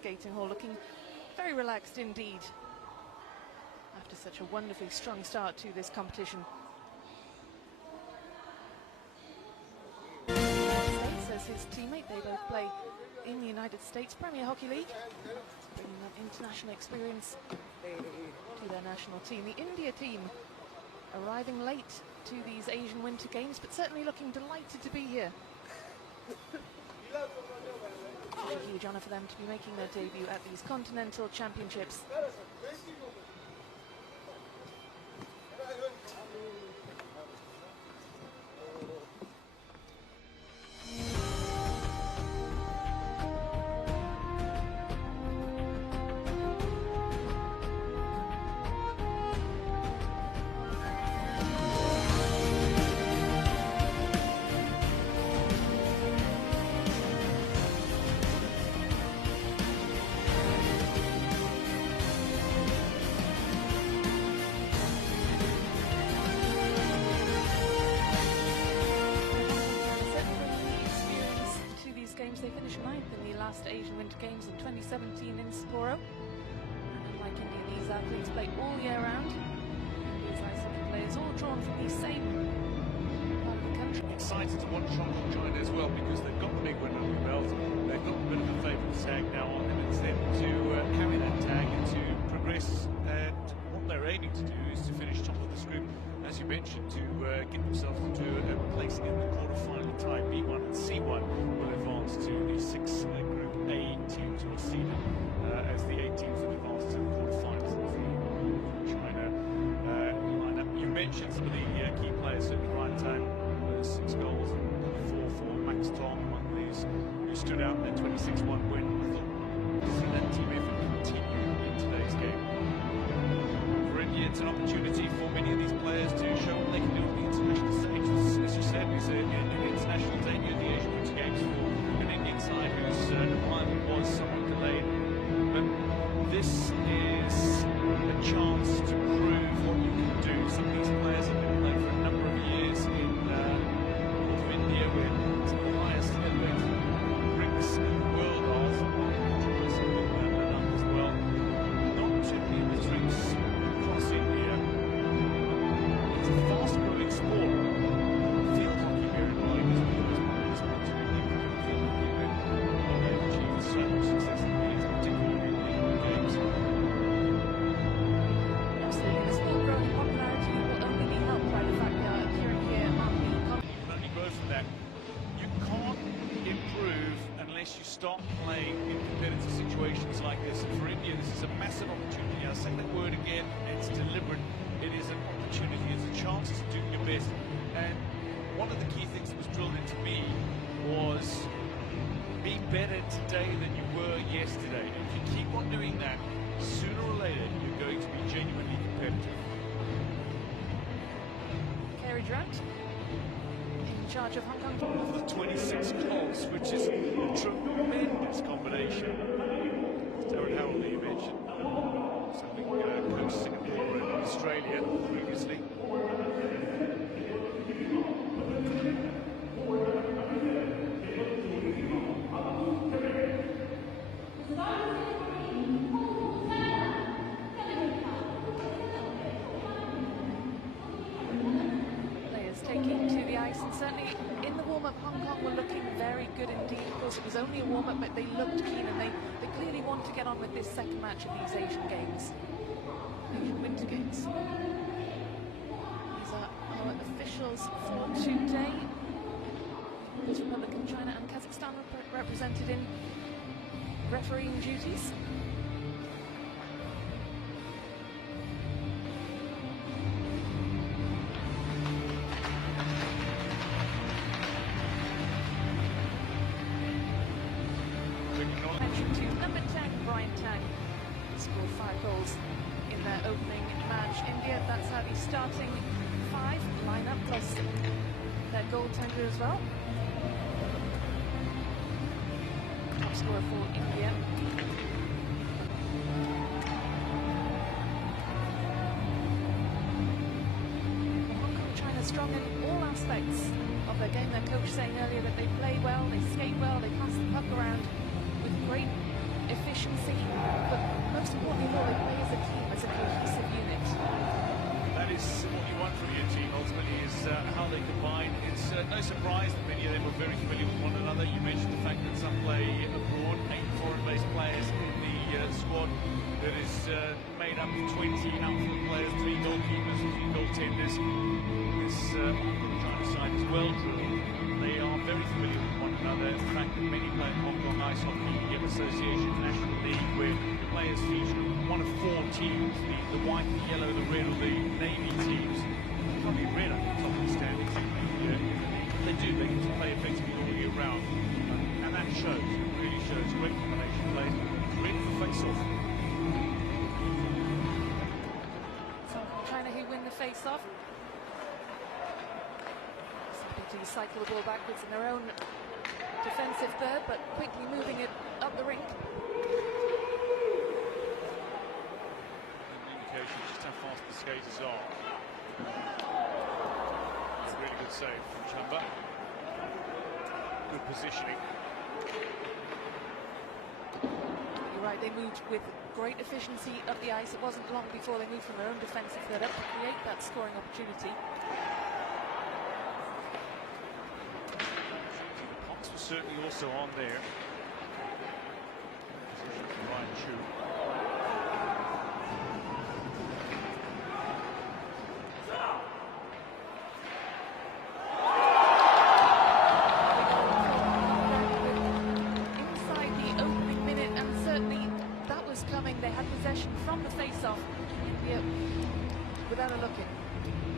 Skating hall looking very relaxed indeed after such a wonderfully strong start to this competition. Says his teammate, they both play in the United States Premier Hockey League, bringing that international experience to their national team. The India team arriving late to these Asian Winter Games, but certainly looking delighted to be here. A huge honour for them to be making their debut at these Continental Championships. They finished 9th in the last Asian Winter Games in 2017 in Sapporo. And unlike India, these athletes play all year round. India's ice hockey players all drawn from the same part of the country. Excited to watch China as well because they've got the big win under the belt. They've got a bit of a favourite tag now on them. It's them to carry that tag and to progress. And what they're aiming to do is to finish top of this group, as you mentioned, to get themselves into a place in the quarter-final tie. B1 and C1 will advance to the 6 Group A teams who are seeded as the 8 teams that advance to the quarter-finals of the China lineup. You mentioned some of the key players, certainly Ryan Tang, 6 goals and 4 for Max Tong, among these who stood out in their 26-1 win. I thought we'll see that team effort continue in today's game. For India, it's an opportunity for many of these players to show what they can do on the international stage. As you said, it's an international debut in the Asian Winter Games for an Indian side whose deployment was somewhat delayed. But this is a chance to prove what you can do. Some of these players have been playing for a number of years in north of India with some of the highest heavyweight rinks in the world are. Some of them as well. Not too many of these rinks across India. It's a fast-growing sport. Field hockey here in Harbin is one of those sports where you can field hockey with. They've achieved so much success in the games, particularly in the games. Absolutely, the sport growing in popularity will only be helped by the fact that appearing here on the You can only grow from that. You can't improve unless you start playing in competitive situations like this. And for India, this is a massive opportunity. I'll say that word again, it's deliberate. It is an opportunity, it's a chance to do your best. And one of the key things that was drilled into me was be better today than you were yesterday. And if you keep on doing that, sooner or later, you're going to be genuinely competitive. Kerry Durant in charge of Hong Kong. The 26 goals, which is a tremendous combination. Darren Howell, you mentioned, something coached Singapore and Australia previously. Players taking to the ice, and certainly in the warm-up Hong Kong were looking very good indeed. Of course, it was only a warm-up, but they looked keen, and they clearly want to get on with this second match of these Asian Games, Asian Winter Games. These are our officials for today. People's Republic of China and Kazakhstan represented in refereeing duties. Mention to number 10, Brian Tang, scored 5 goals in their opening match. India, that's how the starting 5 lineup, plus their goaltender as well. Top scorer for India. Hong Kong, China strong in all aspects of their game. Their coach saying earlier that they play well, they skate well, they pass the puck around with great efficiency, but most importantly of all, they play as a team, as a cohesive unit. That is what you want from your team, ultimately, is how they combine. It's no surprise that many of them are very familiar with one another. You mentioned the fact that some play abroad, 8 foreign-based players in the squad that is made up of 20 outfield players, 3 goalkeepers, 3 goaltenders. This China side is well drilled. They are very familiar with one another. The fact that many play in Hong Kong Ice Hockey Association National League, where the players feature one of 4 teams, the white, the yellow, the red, or the navy teams. Probably red, I think, top of the standings in the league. But they do, they get to play effectively all year round. And that shows, it really shows. Great combination plays, great for face-off. So China who win the face-off. To cycle the ball backwards in their own defensive third, but quickly moving it up the rink. An indication just how fast the skaters are. That's a really good save from Chamba. Good positioning. You're right, they moved with great efficiency up the ice. It wasn't long before they moved from their own defensive third up to create that scoring opportunity. Certainly also on there. Position for Ryan Chu. Inside the opening minute, and certainly that was coming. They had possession from the face-off without a look in.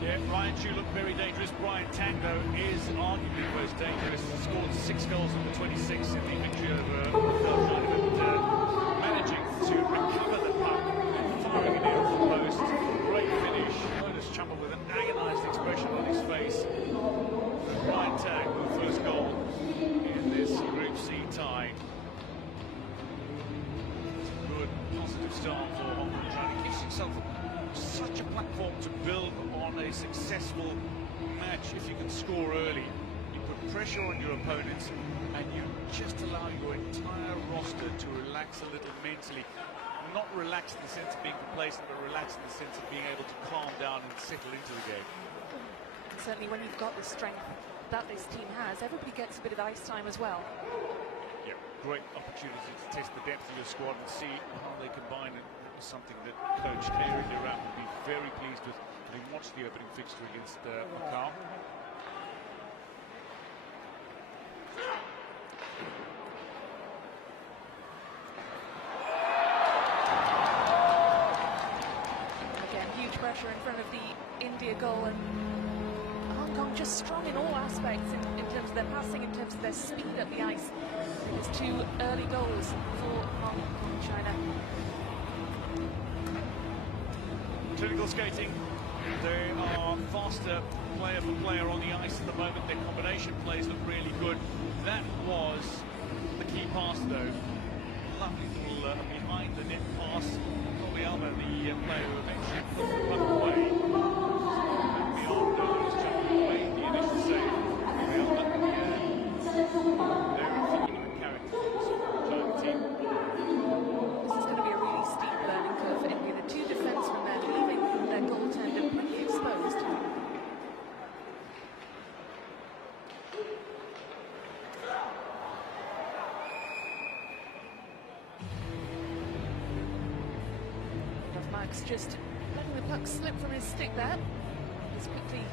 Yeah, Ryan Chu looked very dangerous. Brian Tango is arguably the most dangerous. Scored 6 goals in the 26 in the victory over Belgium, and managing to recover the puck and firing it in off the post. Great finish. Notice Chumba with an agonised expression on his face. Brian Tango, the first goal in this Group C tie. It's a good, positive start for Hong Kong China. Gives himself such a platform to build on a successful match if you can score early. You put pressure on your opponents and you just allow your entire roster to relax a little mentally. Not relax in the sense of being complacent, but relax in the sense of being able to calm down and settle into the game. And certainly when you've got the strength that this team has, everybody gets a bit of ice time as well. Yeah, great opportunity to test the depth of your squad and see how they combine it. Something that Coach Terry Durant will be very pleased with, having watched the opening fixture against Macau. Again, huge pressure in front of the India goal, and Hong Kong just strong in all aspects in terms of their passing, in terms of their speed up the ice. There's 2 early goals for Hong Kong China. Clinical skating, they are faster player for player on the ice at the moment. Their combination plays look really good. That was the key pass though. Lovely little behind the net pass. Probably Alma, the player who eventually put the puck away. Beyond was jumping away the initial save. Alma, very genuine character for the China team. This is going to be a really steep learning curve for India. The 2 defensemen there leaving their goaltender pretty exposed. Max just letting the puck slip from his stick there. It's quickly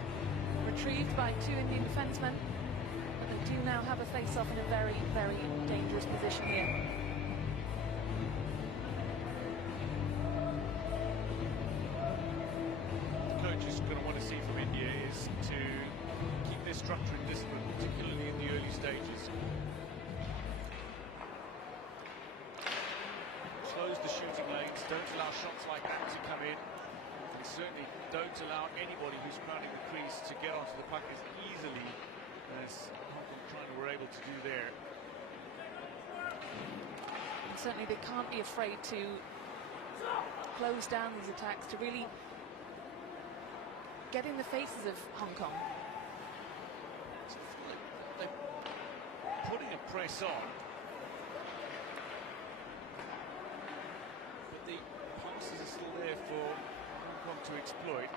retrieved by 2 Indian defensemen. But they do now have a face-off in a very, very dangerous position here. Is going to want to see from India is to keep their structure and discipline, particularly in the early stages. Close the shooting lanes, don't allow shots like that to come in, and certainly don't allow anybody who's crowding the crease to get onto the puck as easily as Hong Kong China were able to do there. And certainly they can't be afraid to close down these attacks, to really get in the faces of Hong Kong. They're putting a press on. for Hong Kong to exploit.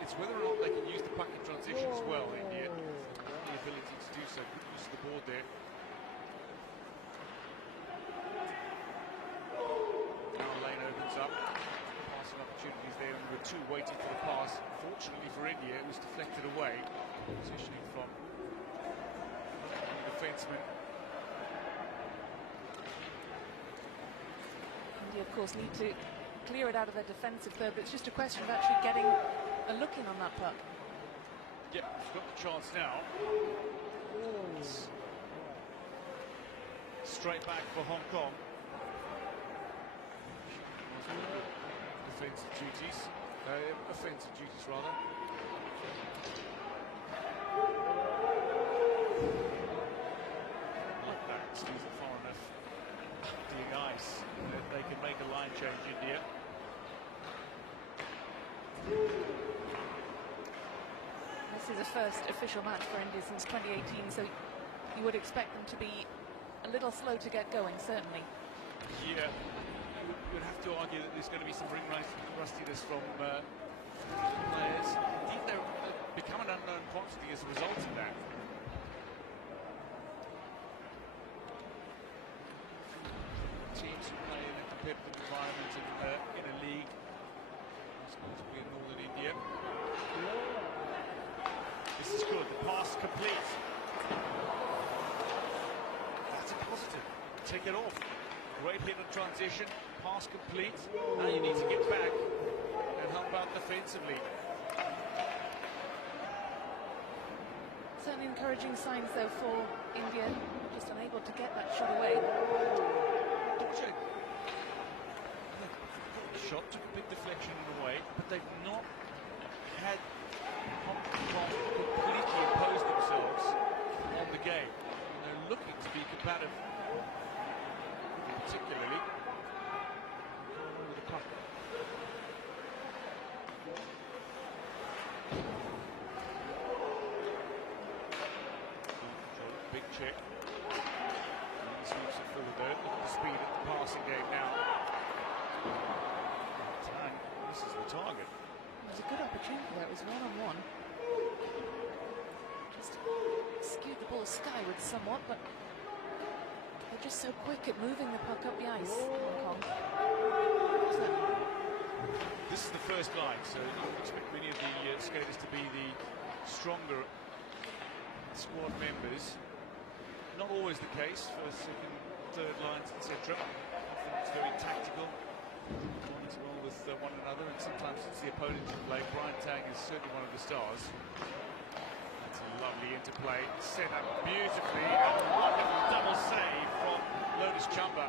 It's whether or not they can use the puck in transition as well, India. The ability to do so. Good use of the board there. Now lane opens up. Passing opportunities there, and there were two waiting for the pass. Fortunately for India, it was deflected away. Positioning from the defenseman. India, of course, need to clear it out of their defensive third, but it's just a question of actually getting a look in on that puck. Yep, he's got the chance now. Straight back for Hong Kong. Defensive duties. Offensive duties, rather. Like that, Steve, far enough. Being ice. They can make a line change, India. This is a first official match for India since 2018, so you would expect them to be a little slow to get going, certainly. Yeah, you would have to argue that there's going to be some ring rustiness from players. Indeed, they've become an unknown quantity as a result of that. Teams who play in a competitive environment in a league, notably in Northern India. This is good. The pass complete. That's a positive. Take it off. Great hit on transition. Pass complete. Now you need to get back and help out defensively. Certainly encouraging signs, though, for India. Just unable to get that shot away. Shot took a big deflection in the way, but they've not had Hong Kong completely impose themselves on the game. And they're looking to be combative, particularly with the puck. Big check. And sweeps it forward there. Look at the speed of the passing game now. Tang misses the target. It was a good opportunity there. It was one-on-one. Just skewed the ball skyward somewhat, but they're just so quick at moving the puck up the ice, Hong Kong. This is the first line, so you would expect many of the skaters to be the stronger squad members. Not always the case for second, third lines, etc. Often it's very tactical, as well with one another, and sometimes it's the opponent in play. Brian Tang is certainly one of the stars. That's a lovely interplay, set up beautifully, and a wonderful double save from Lotus Chamba.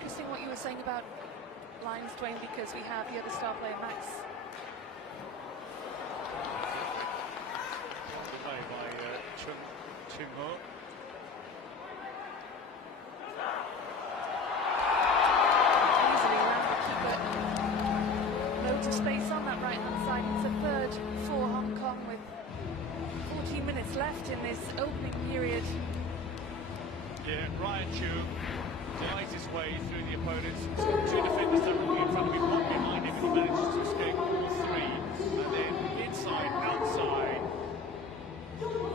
Interesting what you were saying about lines, Dwayne, because we have the other star player, Max. Away by Chung Ho. Easily around the keeper. Loads of space on that right-hand side. It's a third for Hong Kong with 14 minutes left in this opening period. Yeah, Ryan Chu dies his way through the opponents. He's got two defenders directly in front of him, one behind him, and he manages to escape all three. And then inside, outside,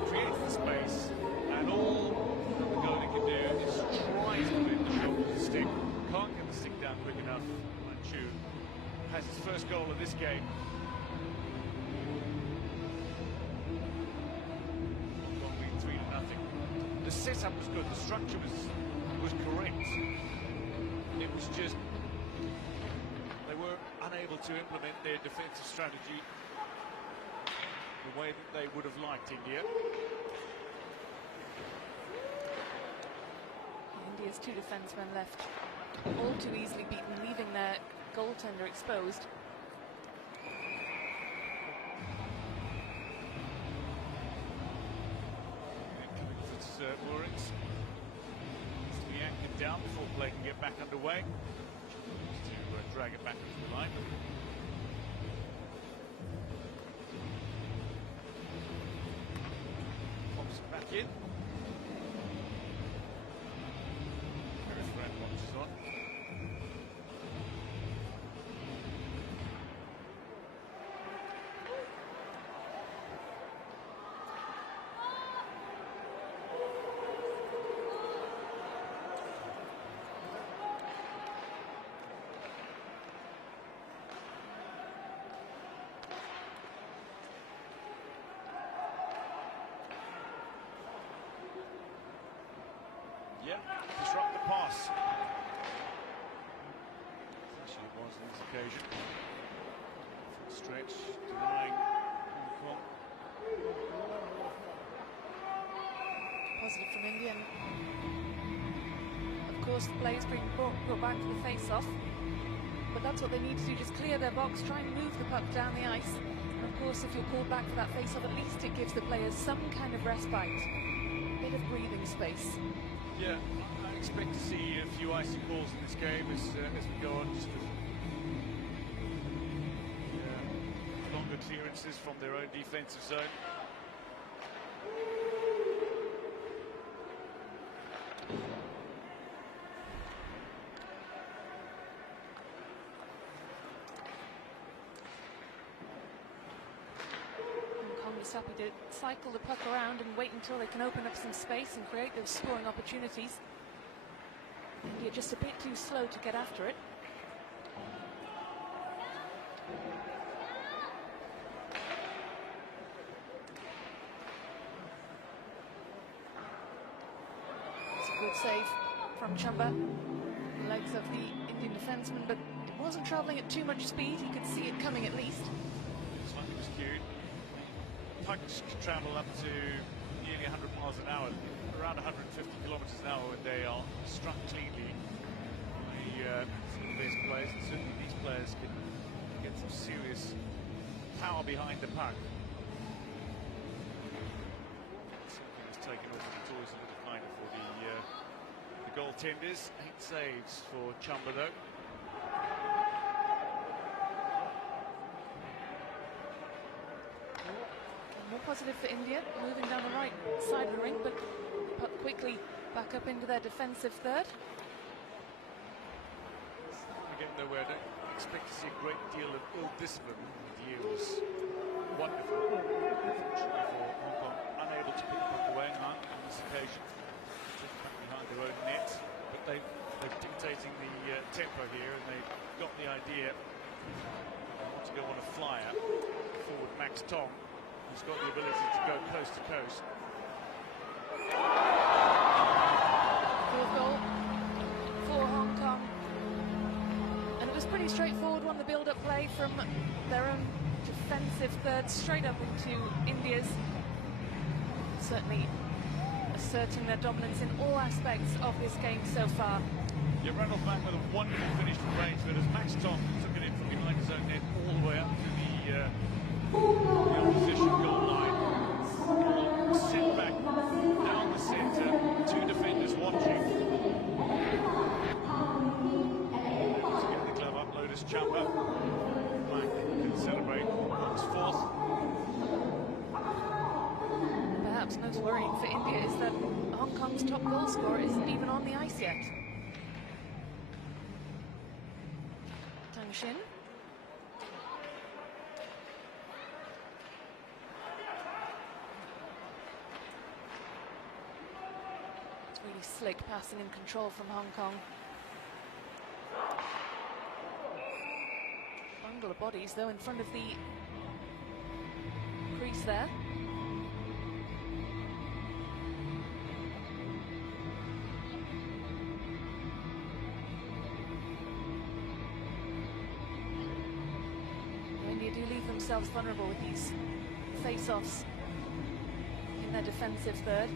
creates the space, and all that the goalie can do is try to put in the shoulder of the stick. Can't get the stick down quick enough. Ryan Chu has his first goal of this game. Hong Kong lead 3-0. The setup was good, the structure was correct. It was just they were unable to implement their defensive strategy the way that they would have liked, India. India's two defensemen left, all too easily beaten, leaving their goaltender exposed. Moorings needs to be anchored down before play can get back underway. To drag it back into the line. Pops it back in. Yeah, disrupt the pass. Actually, it was on this occasion. Full stretch, denying Hong Kong. Positive from India. And of course, the play's being brought back to the face-off. But that's what they need to do, just clear their box, try and move the puck down the ice. And of course, if you're called back for that face-off, at least it gives the players some kind of respite, a bit of breathing space. Yeah, I expect to see a few icy calls in this game as we go on. Just longer clearances from their own defensive zone. Just happy to cycle the puck around and wait until they can open up some space and create those scoring opportunities. India just a bit too slow to get after it. It's a good save from Chamba. Legs of the Indian defenseman, but it wasn't travelling at too much speed. He could see it coming at least. Looks like it was cued. Pucks can travel up to nearly 100 miles an hour, around 150 kilometers an hour when they are struck cleanly by some of the best players, and certainly these players can get some serious power behind the puck. Something was taken off the toys a little kinder for the goaltenders. 8 saves for Chamba though. More positive for India, moving down the right side of the ring, but puck quickly back up into their defensive third. Again, though, I don't expect to see a great deal of ill discipline. The year was wonderful. Unfortunately for Hong Kong, unable to put the puck away on this occasion. Took the puck behind their own net, but they're dictating the tempo here, and they've got the idea. They want to go on a flyer. Forward Max Tong. He's got the ability to go coast to coast. Fourth goal for Hong Kong. And it was pretty straightforward, one the build-up play from their own defensive third straight up into India's. Certainly asserting their dominance in all aspects of this game so far. Yeah, Randolph back with a wonderful finish from range, but as Max Tong took it in from behind his own net all the way up to the opposition goal line. Sent back down the centre, 2 defenders watching. To get the glove up, Lotus Chamba. Black can celebrate Hong's 4th. Perhaps most worrying for India is that Hong Kong's top goal scorer isn't even on the ice yet. Tang Shin. Really slick passing and control from Hong Kong. Bundle of bodies though in front of the crease there. India do leave themselves vulnerable with these face-offs in their defensive third.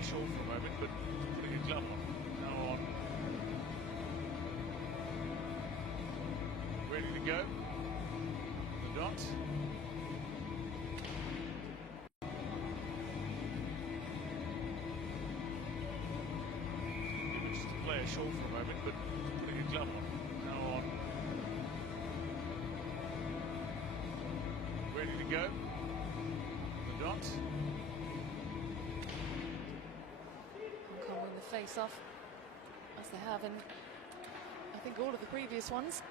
Short for a moment, but putting a glove on. Now on. Ready to go. The dot. Just to play a short for a moment, but putting a glove on. Now on. Ready to go. The dot. Face-off, as they have in, I think, all of the previous ones.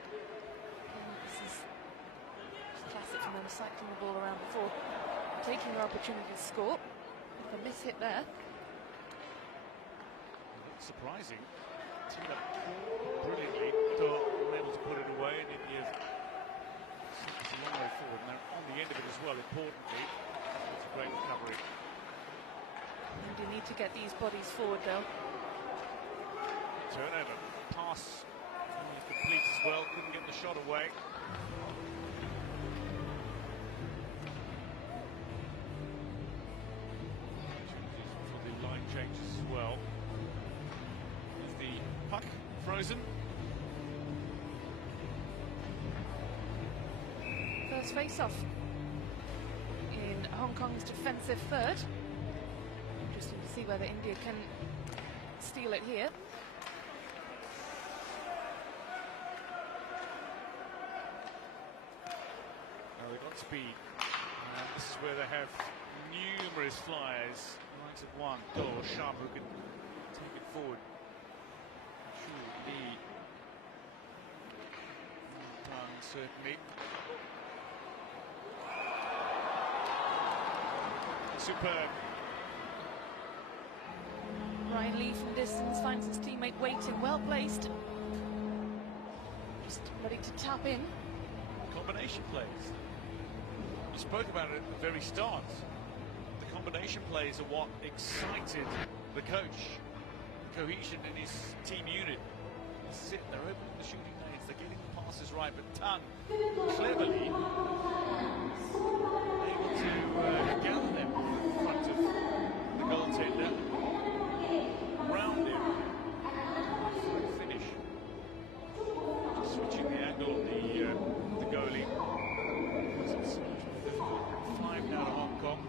And this is classic from them, cycling the ball around before taking their opportunity to score. A miss hit there. Surprising. Teed up brilliantly, unable to put it away, and India is a long way forward, and they're on the importantly. It's a great recovery. And you need to get these bodies forward, though. Turnover. Pass complete as well. Couldn't get the shot away. For the line changes as well. Is the puck frozen? First face-off in Hong Kong's defensive third. Interesting to see whether India can steal it here. Now they've got speed. And this is where they have numerous flyers. The likes of one, Do, Sharp, who can take it forward. Sure, Lee. Done, certainly. Superb. Ryan Lee from distance finds his teammate waiting, well placed. Just ready to tap in. Combination plays. You spoke about it at the very start. The combination plays are what excited the coach. The cohesion in his team unit. They're opening the shooting lanes, they're getting the passes right, but Tan cleverly able to gather them in front of the goaltender, round him for a finish. Just switching the angle of the goalie. It's so much more difficult. 5 now to Hong Kong.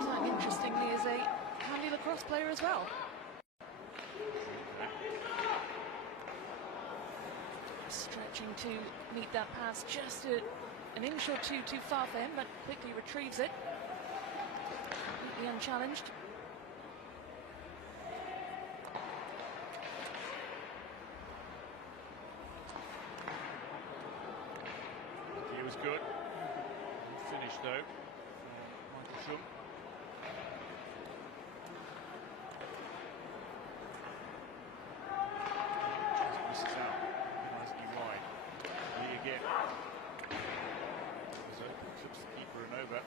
Tan, interestingly, is a handy lacrosse player as well. Stretching to meet that pass, just an inch or two too far for him, but quickly retrieves it. Completely unchallenged. He was good. Finish though. Michael Schum. Misses out. Nicely wide. Lee again. So clips the keeper and over.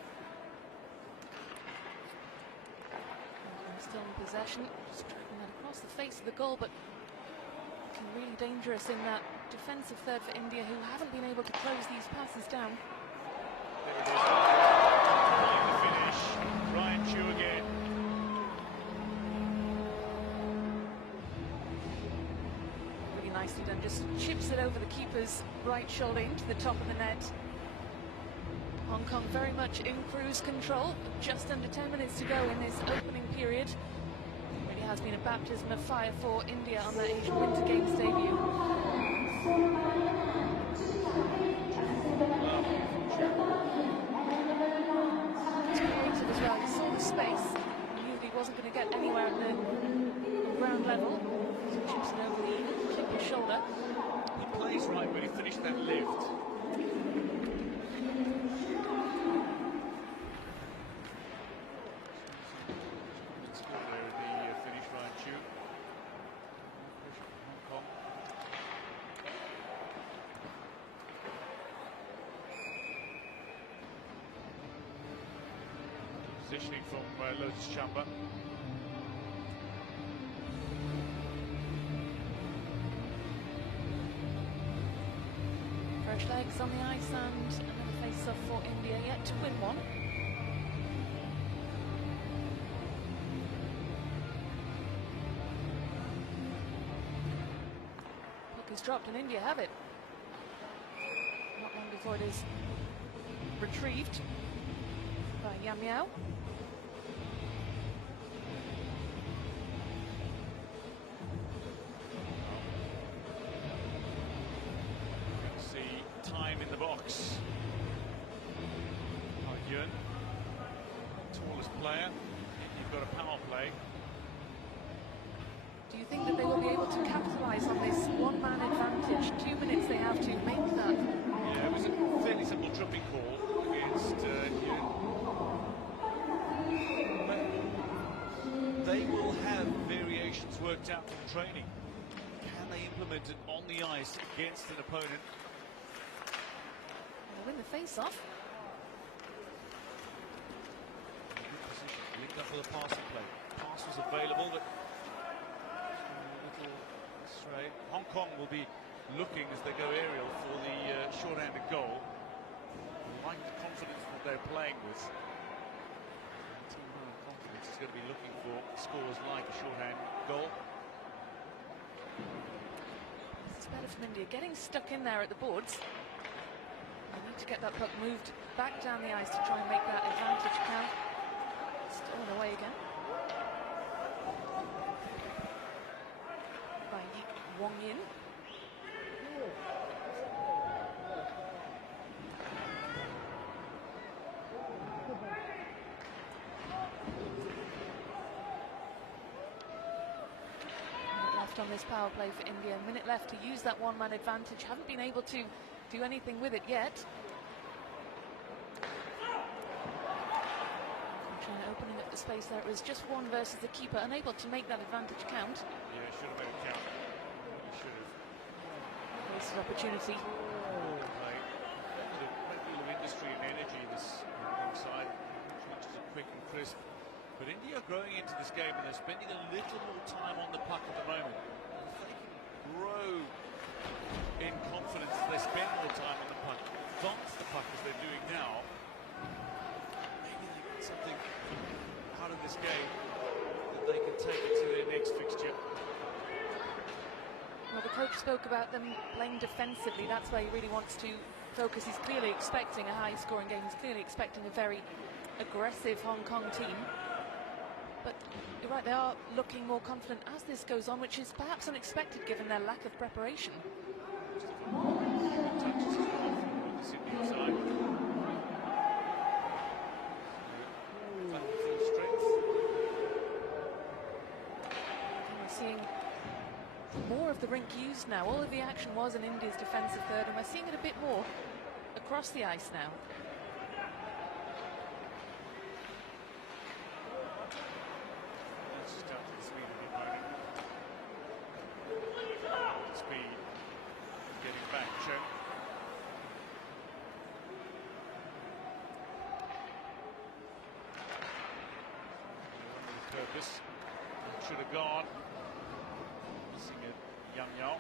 Still in possession, just dragging that across the face of the goal, but looking really dangerous in that defensive third for India, who haven't been able to close these passes down. There it is. Pulling the finish. Ryan Chu again. Really nicely done, just chips it over the keeper's right shoulder into the top of the net. Hong Kong very much in cruise control, just under 10 minutes to go in this opening period. It really has been a baptism of fire for India on their Asian Winter Games debut. It's creative as well. He saw the space, he knew that he wasn't going to get anywhere at the ground level, so he chips it over the keeper's shoulder. He plays right when he finished that lift. Positioning from Lotus Chamba. Fresh legs on the ice and another face-off for India, yet to win one. Puck is dropped and India have it. Not long before it is retrieved by Yam Yao. See time in the box. Harbin, tallest player. You've got a power play. Do you think that they will be able to capitalise on this one-man advantage? 2 minutes they have to make that. Yeah, it was a fairly simple tripping call against they will have variations worked out from training. Can they implement it on the ice against an opponent? win the face-off. Good position, linked up with a passing play. Pass was available, but a little stray. Hong Kong will be looking as they go aerial for the short-handed goal. I like the confidence that they're playing with. Team confidence is going to be looking for scores like a shorthand goal. It's better from India, getting stuck in there at the boards. They need to get that puck moved back down the ice to try and make that advantage count. Stolen away again by Wong Yin. On this power play for India, a minute left to use that one-man advantage. Haven't been able to do anything with it yet. Trying to opening up the space there. It was just one versus the keeper, unable to make that advantage count. Yeah, should have made it count. Really should have. Wasted opportunity. Right. A great deal of industry and energy this side. Changes are quick and crisp. But India are growing into this game and they're spending a little more time on the puck at the moment. If they can grow in confidence as they spend more time on the puck, advance the puck as they're doing now, maybe they get something out of this game that they can take into their next fixture. Well, the coach spoke about them playing defensively. That's where he really wants to focus. He's clearly expecting a high-scoring game. He's clearly expecting a very aggressive Hong Kong team. But you're right, they are looking more confident as this goes on, which is perhaps unexpected given their lack of preparation. Touches as well from this Indian side. Full strength. We're seeing more of the rink used now. All of the action was in India's defensive third, and we're seeing it a bit more across the ice now. Should have gone. Missing it, Yang Yao.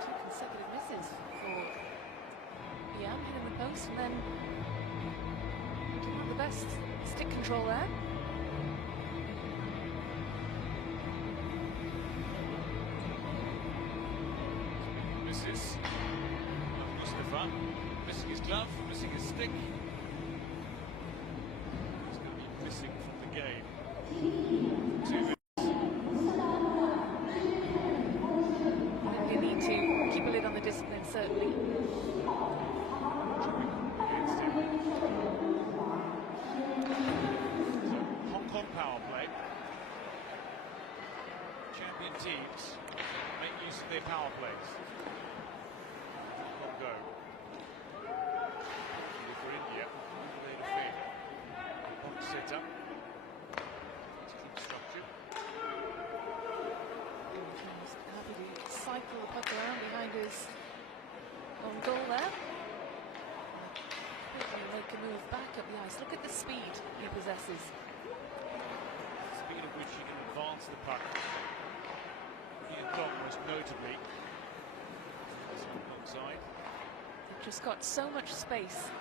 Two consecutive misses for Yan, hitting the post, and then didn't have the best stick control there. Misses. Mustafa missing his glove, missing his stick. Missing from the game. 2 minutes. You need to keep a lid on the discipline, certainly. Hong Kong power play. Champion teams make use of their power plays. Hong Kong go. For India, they defend. Set up. Keep structure. He's happy to cycle the puck around behind his own goal there. Quickly make a move back up the ice. Look at the speed he possesses. The speed at which he can advance the puck. Ian Dong most notably. This Hong Kong side. They've just got so much space.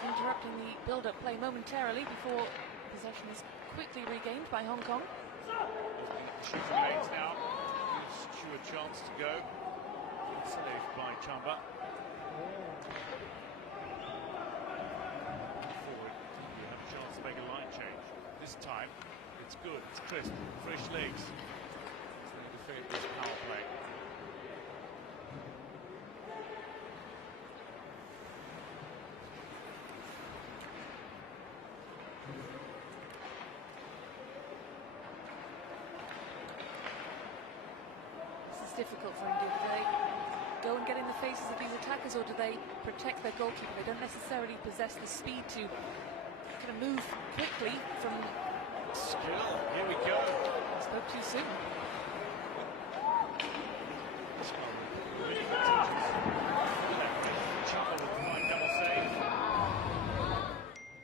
Interrupting the build-up play momentarily before possession is quickly regained by Hong Kong. Shooting lanes now. Gives Chu a chance to go. Saved by Chamba. Forward. You have a chance to make a line change. This time, it's good. It's crisp. Fresh legs. It's going to defend this power play. Difficult for India today. go and get in the faces of these attackers, or do they protect their goalkeeper? They don't necessarily possess the speed to kind of move quickly from... Skill, here we go. I spoke too soon. Double save. It's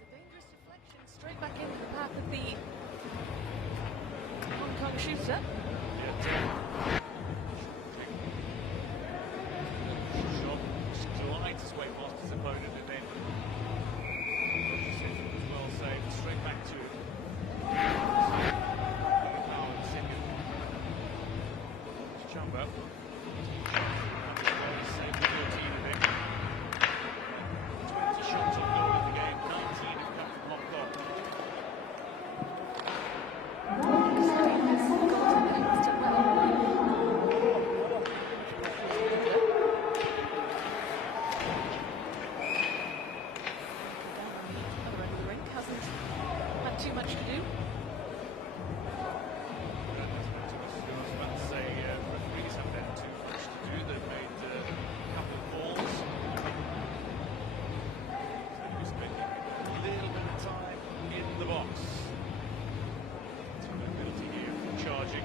a dangerous deflection straight back into the path of the Hong Kong shooter. Shot glides his way past his opponent and then was well saved. Straight back to Power in second. Chumba. Saved the 13 of him. 20 shots on goal in the game. 19 have come from Hong Kong. Too much to do. Referees haven't had too much to do. They've made a couple of balls. So spending a little bit of time in the box. Some ability here for charging.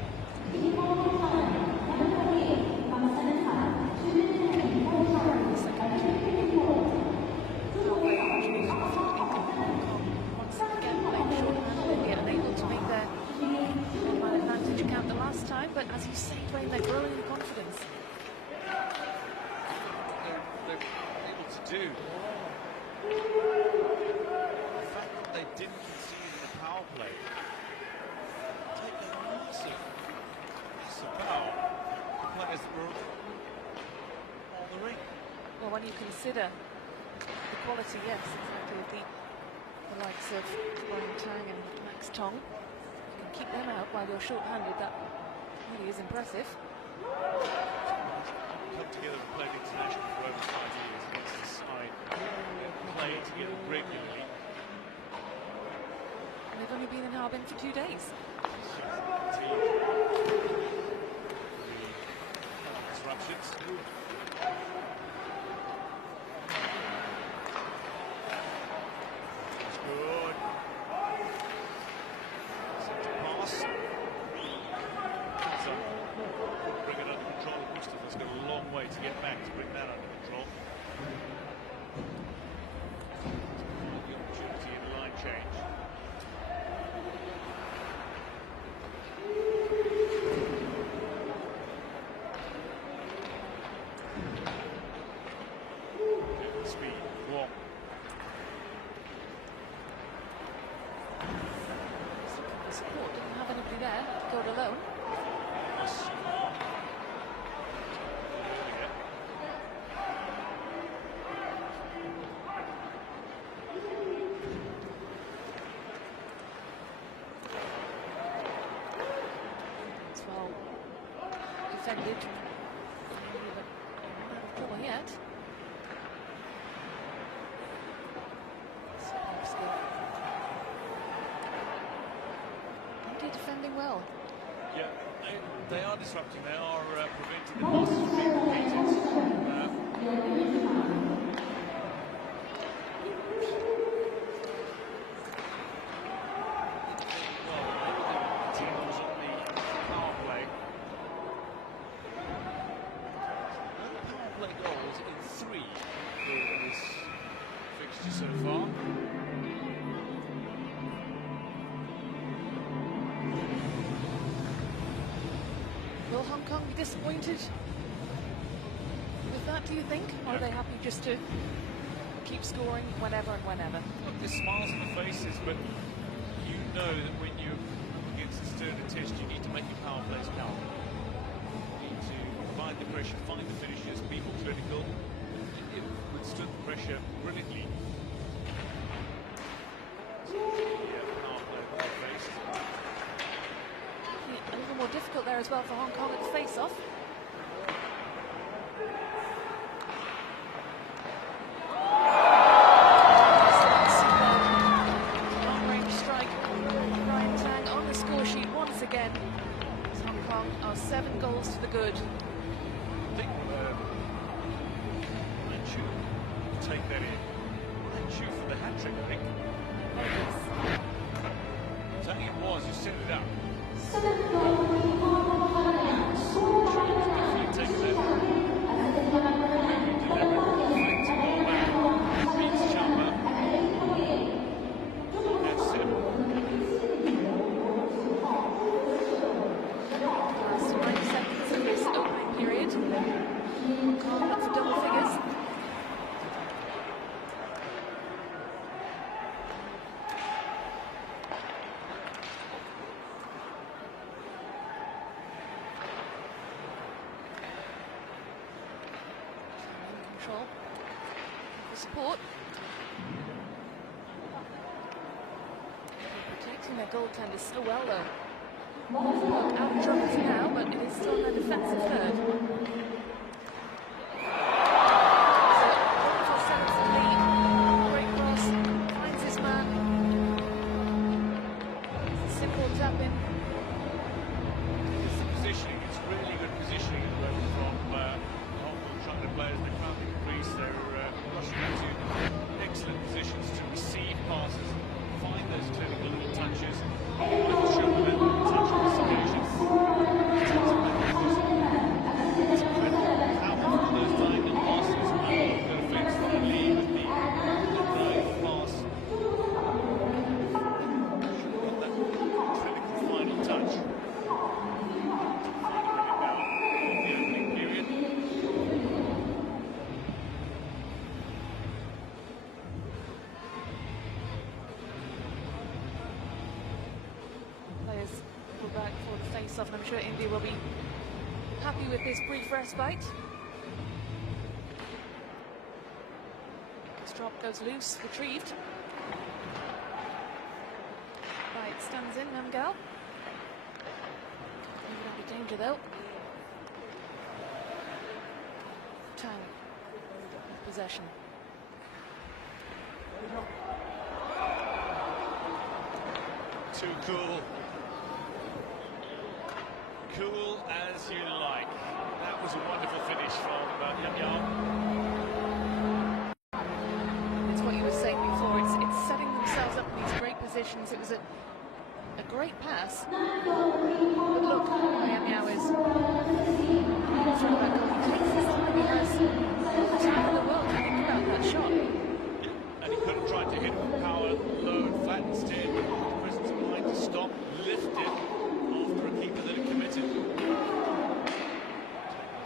But as you say, Dwayne, they're growing in confidence. They're able to do. The fact that they didn't concede in the power play, take a massive power. Players that were on the ring. Well, when you consider the quality, yes, exactly, of the likes of Brian Tang and Max Tong, you can keep them out while you're short-handed. That really is impressive. Come together and played international for over 5 years against this side. Play together regularly. And they've only been in Harbin for 2 days. Disruptions. That's good. Centre pass. Bring it under control. Mustafa's got a long way to get back to bring that under control. The opportunity in the line change. Speed, Wong. The support didn't have anybody there. Go it alone. Defended. But not yet. Superb skill. Indeed, defending well. Yeah, they are disrupting. They are preventing the passes from being repeated. So far. Will Hong Kong be disappointed with that, do you think? Or are they happy just to keep scoring whenever and whenever? Look, there's smiles on the faces, but you know that when you're against a sterling test, you need to make your power plays count. You need to provide the pressure, find the finishes, be more critical. It withstood the pressure brilliantly. A little more difficult there as well for Hong Kong at the face-off. Long-range strike. Brian Tang on the score sheet once again. Hong Kong are 7 goals to the good. think Manchu take that in. Manchu for the hat trick, I think. So I think it was who set it up. Definitely taken that. Beats Chamba. That's 7. Last 9 seconds of this opening period. Can't look for double figures. Control for support. Protecting their goaltender so well though. Look, out of trouble for now, but it is still their defensive third. So, seventh in lead. Great cross, finds his man. Simple tap in. It's the positioning, it's really good positioning at the moment from Hong Kong trying to play as the crowd increase. They're rushing into excellent positions to receive passes, find those clinical little touches. Michael Schumann touch on this occasion. It's incredible how often those diagonal passes are going to fix the lead with the drive pass. Got that critical final touch. Back for the face-off, and I'm sure India will be happy with this brief respite. This drop goes loose, retrieved. Right, stands in, Namgal. Moving out of danger though. Tang, possession. Too cool. Cool as you like. That was a wonderful finish from Yam Yam. It's what you were saying before. It's setting themselves up in these great positions. It was a great pass. But look, Yam Yam is through that goal. He takes his time. He has all the time in the world to think about that shot. And he could have tried to hit with power low and flat instead, but the presence of mind to stop, lift it after a keeper that had committed. Taken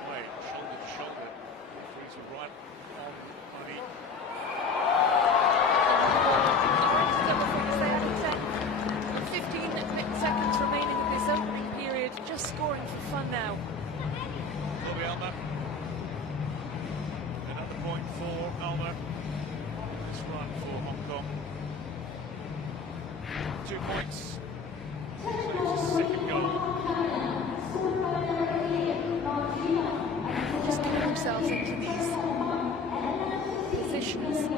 away, shoulder to shoulder. Referees were right on money. 15 seconds remaining of this opening period, just scoring for fun now. Bobby Elmer. Another point for Elmer. This run for Hong Kong. 2 points. Saves his second goal. Just get themselves into these positions. We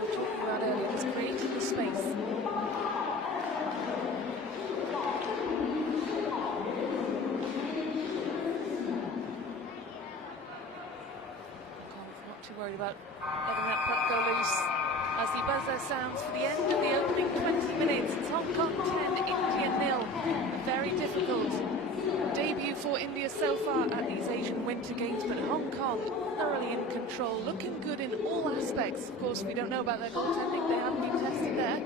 were talking about earlier, just creating the space. Not too worried about letting that puck go loose. As the buzzer sounds for the end of the opening 20 minutes, it's Hong Kong 10, India 0. Very difficult debut for India so far at these Asian Winter Games, but Hong Kong thoroughly in control, looking good in all aspects. Of course, we don't know about their goaltending, they haven't been tested there.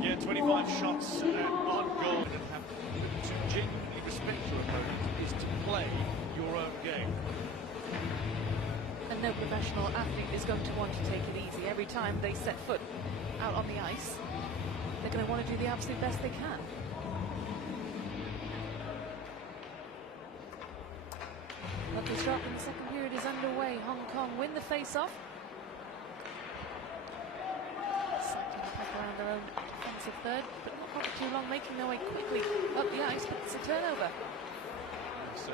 Yeah, 25 shots on goal. And have to genuinely respect your opponent is to play your own game. And no professional athlete is going to want to take it easy. Every time they set foot out on the ice, they're going to want to do the absolute best they can. But the drop in the second period is underway. Hong Kong win the face-off. Cycling the puck around their own defensive third, but not for too long, making their way quickly up the ice, but it's a turnover. So,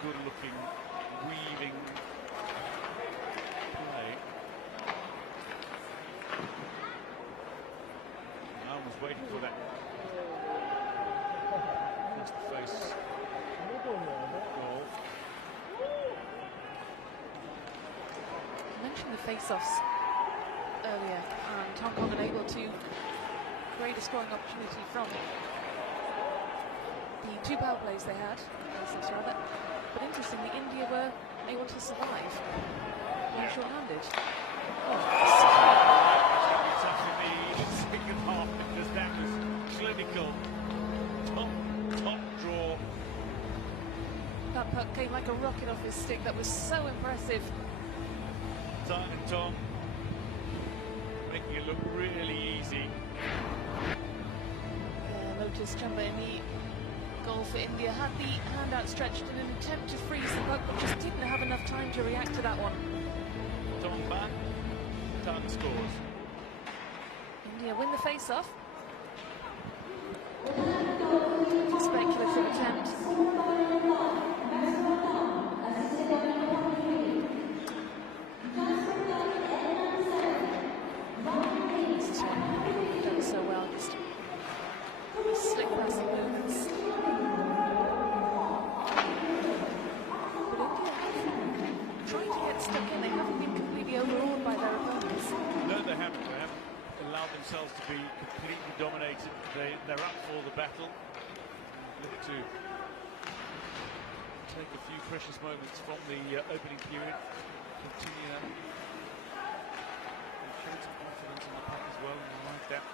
good-looking, weaving play. No one was waiting for that. That's the the face-offs earlier, and Hong Kong unable to create a scoring opportunity from the 2 power plays they had, face-offs rather. But interestingly, India were able to survive when short-handed. It's actually the second half, because that was clinical. Top draw. That puck came like a rocket off his stick. That was so impressive. Tight and Tom making it look really easy. Lotus Chamba goal for India had the hand outstretched in an attempt to freeze the puck, but just didn't have enough time to react to that one. Tom back, Tan scores. India win the face-off. Speculative attempt. This one done so well, just slick passing movements. But India have tried to get stuck in. They haven't been completely overawed by their opponents. No, they haven't. They haven't allowed themselves to be completely dominated. They're up for the battle. Look to take a few precious moments from the opening period. Continue that. They showed some confidence in the pack as well, and I like that.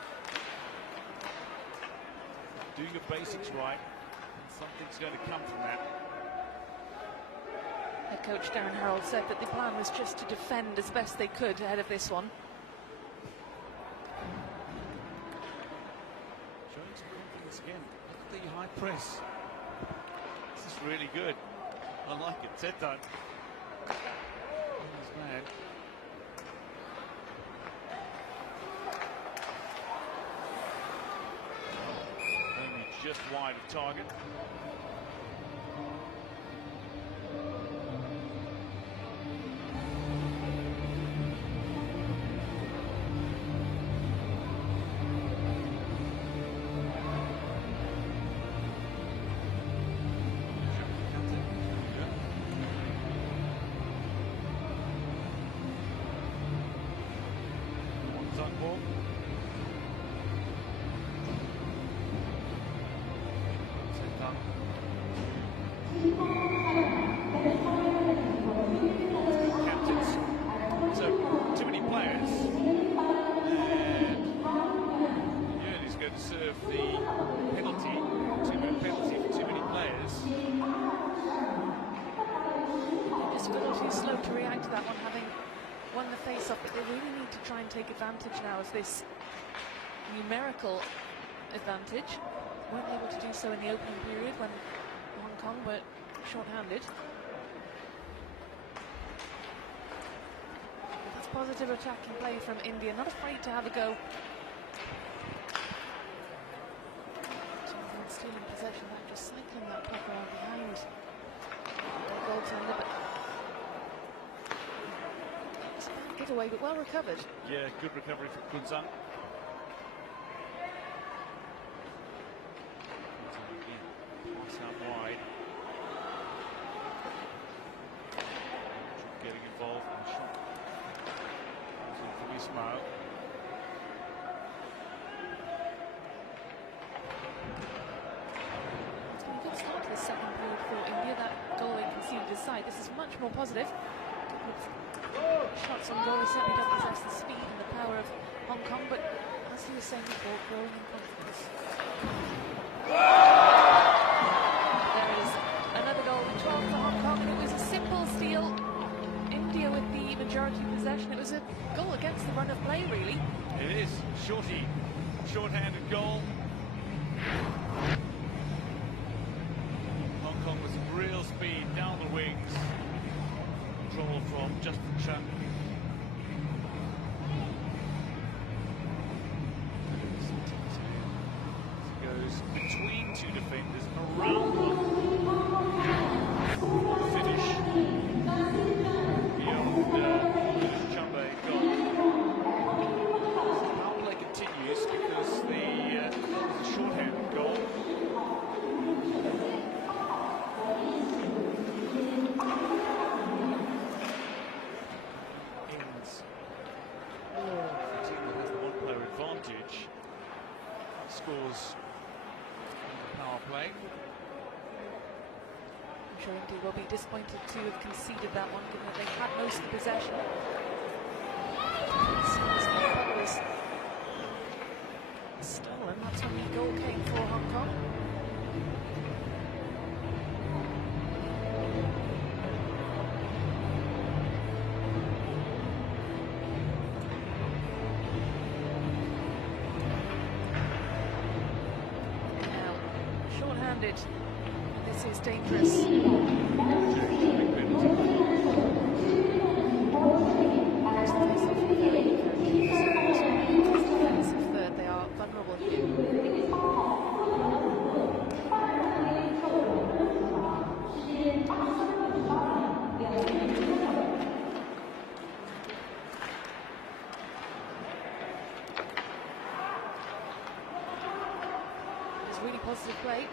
Do your basics right, and something's going to come from that. Head coach Darren Harold said that the plan was just to defend as best they could ahead of this one. Showing some confidence again. Look at the high press. This is really good. I like it. Set time. Man. Only just wide of target. Slow to react to that one, having won the face-off, but they really need to try and take advantage now of this numerical advantage. Weren't able to do so in the opening period when Hong Kong were short-handed. That's positive attacking play from India, not afraid to have a go. Stealing possession, that just cycling that puck around behind the goaltender, but get away, but well recovered. Yeah, good recovery from Kunzang. Pass out wide. Getting involved in the shot. From Ismail. It's been a good start to the second period for India. That goal they conceded aside. This is much more positive. Shots on goal, he certainly doesn't possess the speed and the power of Hong Kong, but as he was saying before, growing in confidence. There is another goal, 12 for Hong Kong, and it was a simple steal. India with the majority possession. It was a goal against the run of play, really. It is. Short-handed goal. Hong Kong with some real speed down the wings. Control from Justin Chun. Goes between two defenders, around one. Finish beyond Chamba goal. Power play continues because the short-handed goal. Ends play. I'm sure India will be disappointed to have conceded that one, given that they had most of the possession. As soon as the puck was stolen, that's when the goal came for Hong Kong. Short-handed. This is dangerous. Defensive third, they are vulnerable here. It's really positive play.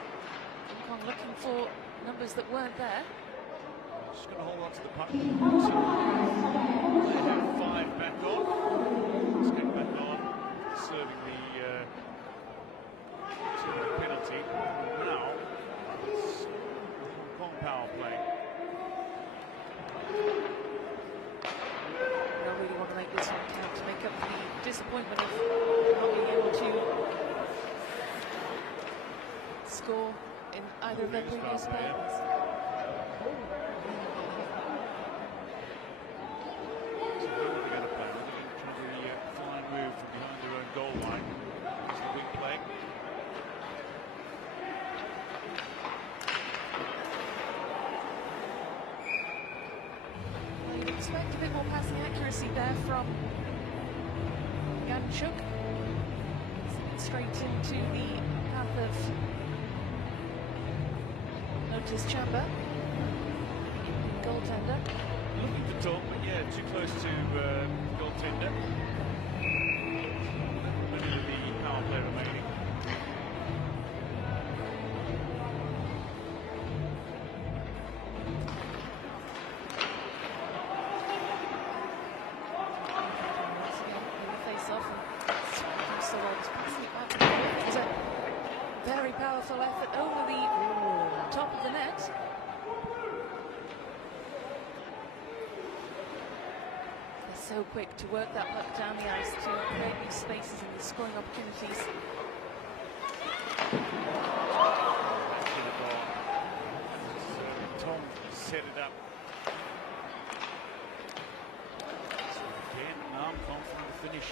Hong Kong looking for numbers that weren't there. Just going to hold on to the puck. They have 5 back on. Let's get back on, serving the penalty. Now it's Hong Kong power play. They'll really want to make this one count to make up for the disappointment of not being able to score in either of their previous games. Move from behind their own goal line. It's the wing play. Well, you'd expect a bit more passing accuracy there from Ganchuk. Straight into the path of Notice Chamber, goaltender. Looking for top, but yeah, too close to goaltender. Only with the power play remaining. Once again, in the face-off, and striking so well, just passing it back. It was a very powerful effort over the top of the net. So quick to work that puck down the ice to create new spaces and the scoring opportunities. Tom set it up. So again, Nam confident to finish.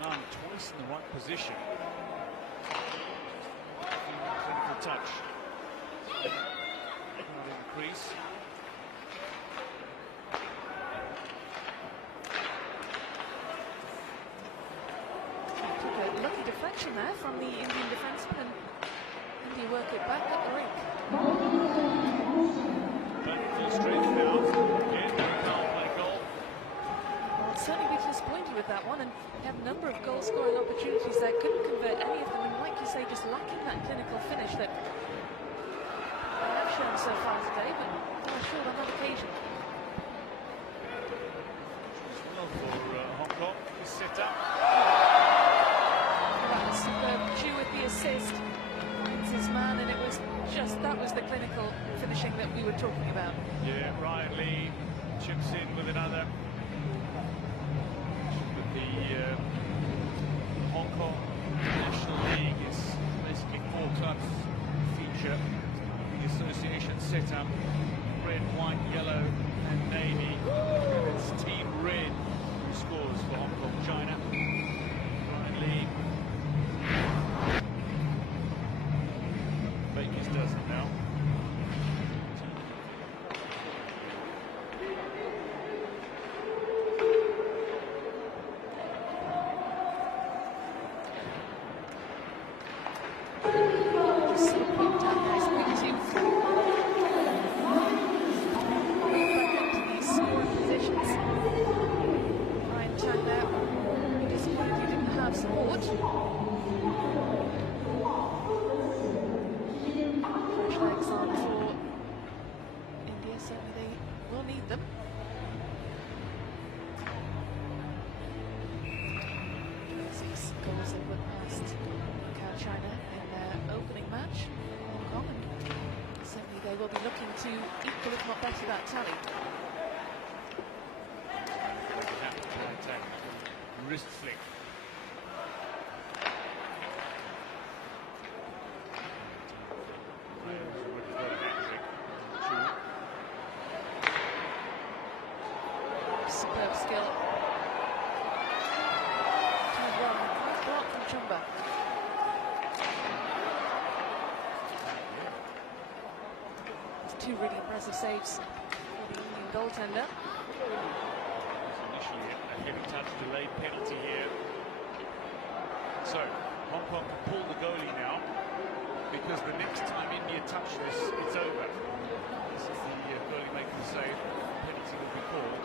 Nam twice in the right position. Clinical touch. Increase. Took a lucky deflection there from the Indian defenseman, and India work it back up the rink. Back full strength now. Again, power play goal. Well, I'd certainly be disappointed with that one, and have a number of goal-scoring opportunities there. Couldn't convert any of them, and like you say, just lacking that clinical finish that they have shown so far today, but not sure on that occasion. Well for Hong Kong, he's set up. That was superb. Chu with the assist. Finds his man, and it was just, that was the clinical finishing that we were talking about. Yeah, Ryan Lee chips in with another. But the Hong Kong National League is basically 4 clubs feature the association set up. Red, white, yellow and navy. It's Team Red who scores for Hong Kong, China. Ryan Lee. Bakers does it now. Just sort of put down there as quick as you back into these scoring positions. Ryan Chang there, disappointed he didn't have support. Fresh legs on for India, certainly they will need them. Six. goals they put past China in their opening match. Hong Kong, and certainly they will be looking to equal, if not better, that tally. Wrist flick. Superb skill. 2-1. Nice block from Chumba. It's two really impressive saves for the Indian goaltender. Initially a heavy touch, delayed penalty here. So Hong Kong can pull the goalie now, because the next time India touch this, it's over. This is the goalie making the save. Penalty will be called.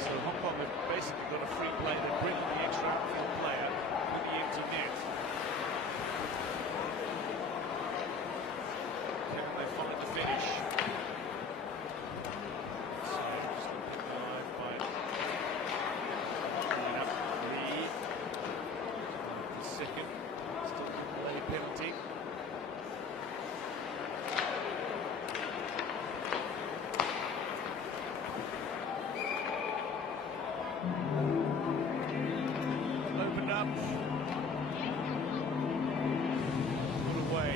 So Hong Kong have basically got a free play. They're bringing the extra outfield player with the empty net. Can they find the finish? So just looking live by cleaning up the second. Still a delayed penalty. Opened up. Put away.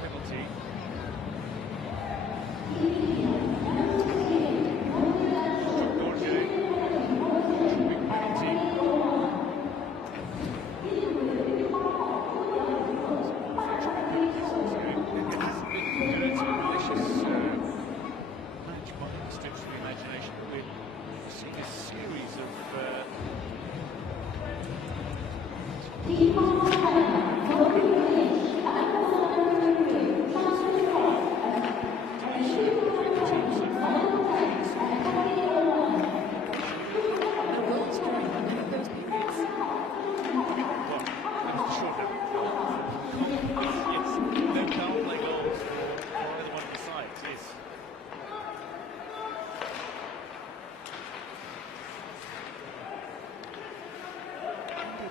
Penalty. Big penalty. It hasn't been a dirty, malicious match by any stretch of the imagination. We've seen a series of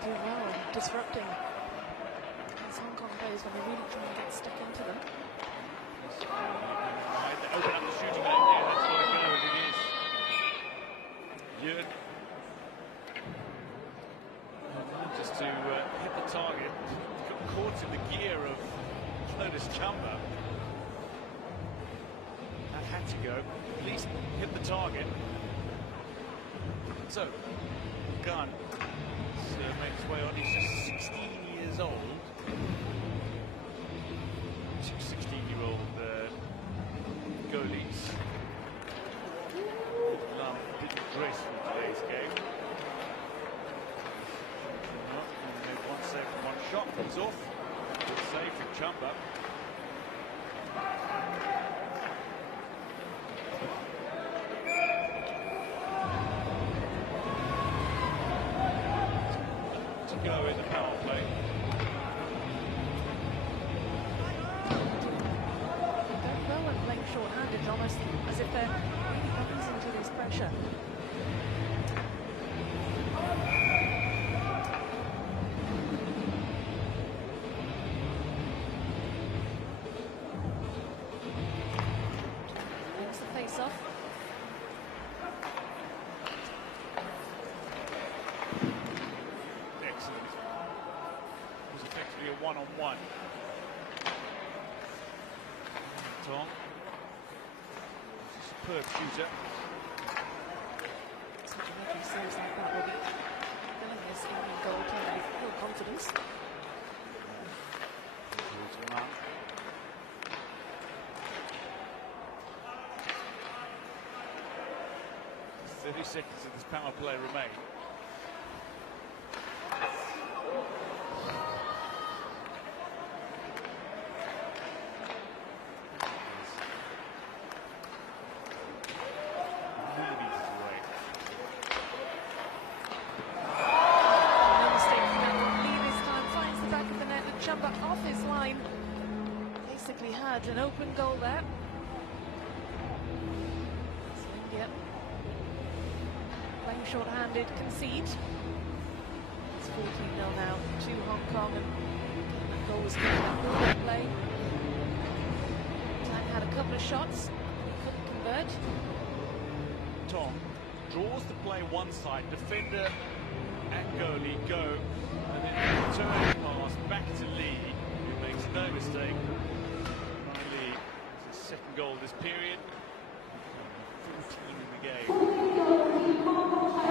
doing well and disrupting these Hong Kong players when they really try and get stuck into them. They open up the shooting lane there, that's got to go, and it is. Yun. Just to hit the target, got caught in the gear of Lotus Chumba. That had to go, at least hit the target. So, Gunn makes his way on. He's just 16 years old. Two 16-year-old goalies. Love didn't dress for today's game. He made one save from one shot. It's off. Good save from Chumba. Go in the power play. Very well and playing short-handed, almost as if they're really easing to this pressure. Wins the face-off. A one-on-one. Tom, superb shooter. Such a lucky saves like that will be filling this Indian goaltender with real confidence. 30 seconds of this power play remain. Basically had an open goal there. India. Playing short-handed, concede. It's 14-0 now to Hong Kong, and that goal was given that good play. Tang had a couple of shots, but he couldn't convert. Tom draws the play one side, defender at goalie go, and then return pass back to Lee, who makes no mistake. Ryan Lee has his second goal this period, 14 in the game.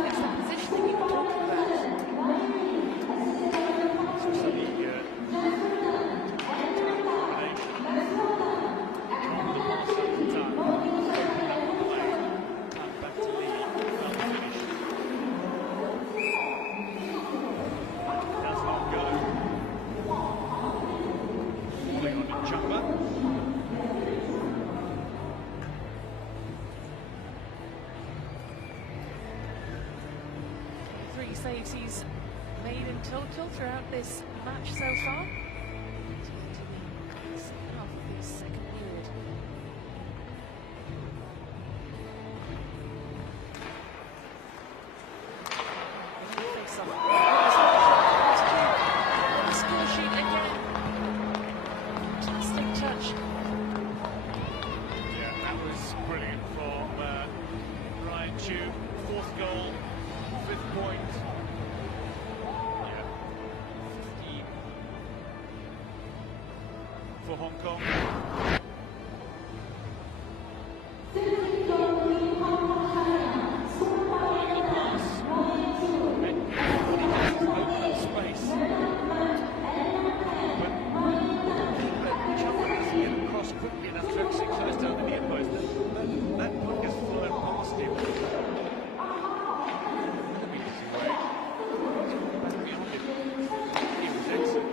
It's the positioning you were talking about. So the combination, the pass at the time, open up the play, and back to Lee, well finished. Does not go. Falling on the jumper. 3 saves he's made in total throughout this match so far. To the second half of the second period. Face-off. On the score sheet again. Fantastic touch. Yeah, that was brilliant from Ryan Chu. 4th goal, 5th point. Yeah, 15 for Hong Kong. Quickly enough to actually close down the near post. That puck has flown past him. Back beyond him. He was excellent.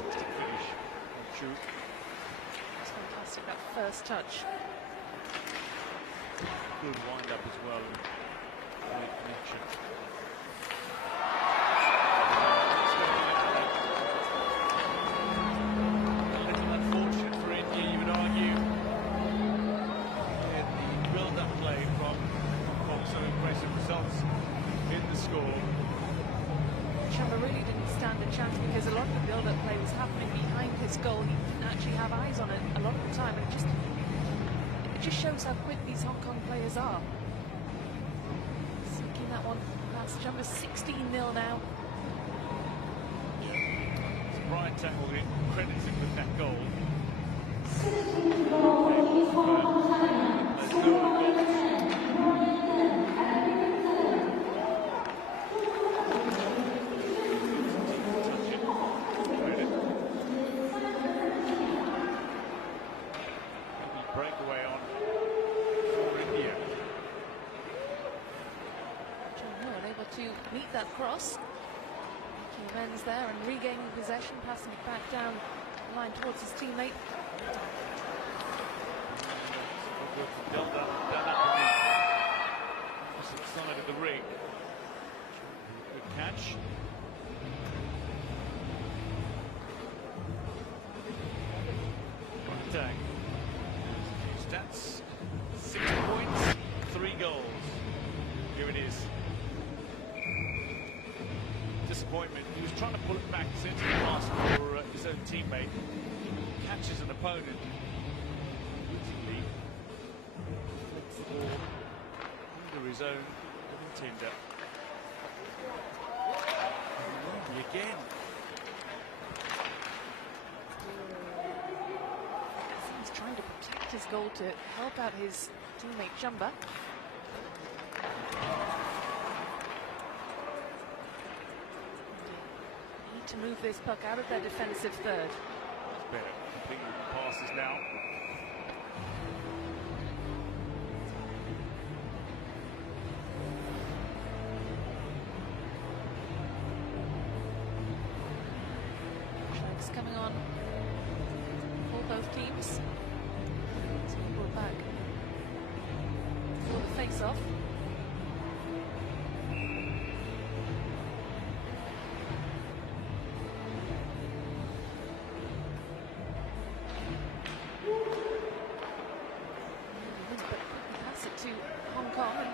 Fantastic finish. True. It's fantastic, that first touch. Good wind up as well. Great connection. Results in the score. Chamba really didn't stand a chance because a lot of the build-up play was happening behind his goal. He didn't actually have eyes on it a lot of the time, and it just shows how quick these Hong Kong players are. Sinking that one past Chamba. 16-0 now. Yeah. So Brian Tackle credits him with that goal. There's no goals. Breakaway on for India. John Moore able to meet that cross. Making amends there and regaining possession, passing it back down the line towards his teammate. Done up on the opposite side of the ring. Good catch. Tag. Stats, 6 points, 3 goals. Here it is. Disappointment. He was trying to pull it back, sends it past for his own teammate. Catches an opponent. Wittingly flicks the ball under his own contender. And again. He's trying to protect his goal to help out his teammate Chamba. Need to move this puck out of their defensive third. Much better. Completing the passes now. Strikes coming on for both teams. It's been brought back for the face-off. But pass it to Hong Kong. And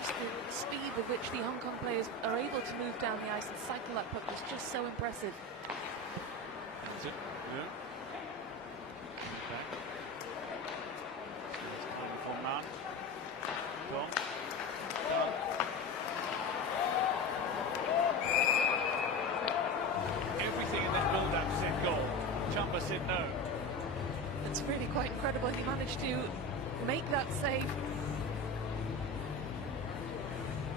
just the speed with which the Hong Kong players are able to move down the ice and cycle that puck was just so impressive. That's it. Yeah. Back. For Mount. Gone. Done. Everything in that build-up said goal. Chumba said no. It's really quite incredible. He managed to make that save.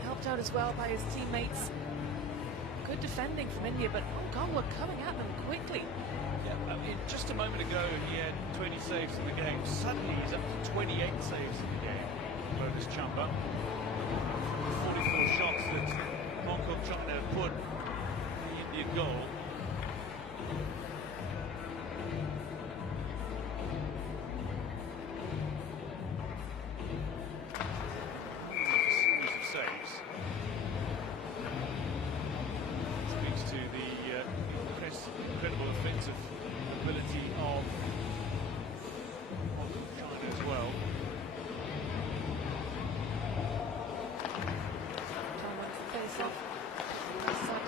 Helped out as well by his teammates. Good defending from India, but Hong Kong were coming at them quickly. Yeah, I mean, just a moment ago he had 20 saves in the game. Suddenly he's up to 28 saves in the game. Lotus Chumba. 44 shots that Hong Kong trying to put the Indian goal. Series of saves. Speaks to the incredible offensive ability of China as well.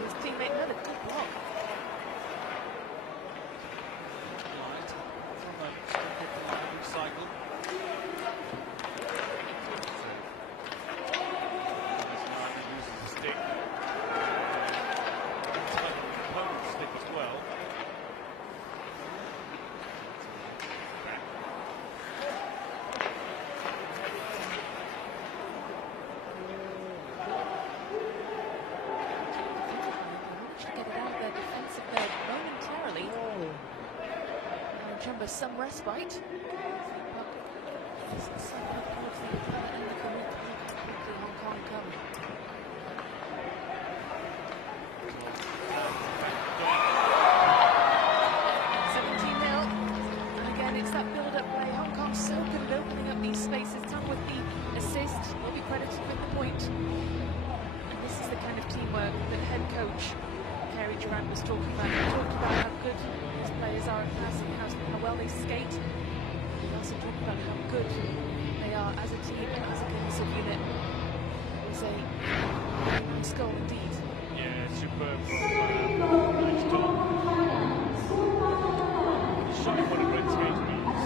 His teammate, another good block. Right. It's on the cycle. This man uses a stick. Opponent's stick as well. Some respite. Hong Kong come. 17-0. And again, it's that build-up play. Hong Kong's so good at opening up these spaces. Tom with the assist. Will be credited with the point. And this is the kind of teamwork that head coach Kerry Durant was talking about. He talked about how good his players are at passing, how well they skate. He also talked about how good they are as a team, as a cohesive unit. It's a nice goal indeed. Yeah, superb from Rich Tom. Showing what a great skater he is.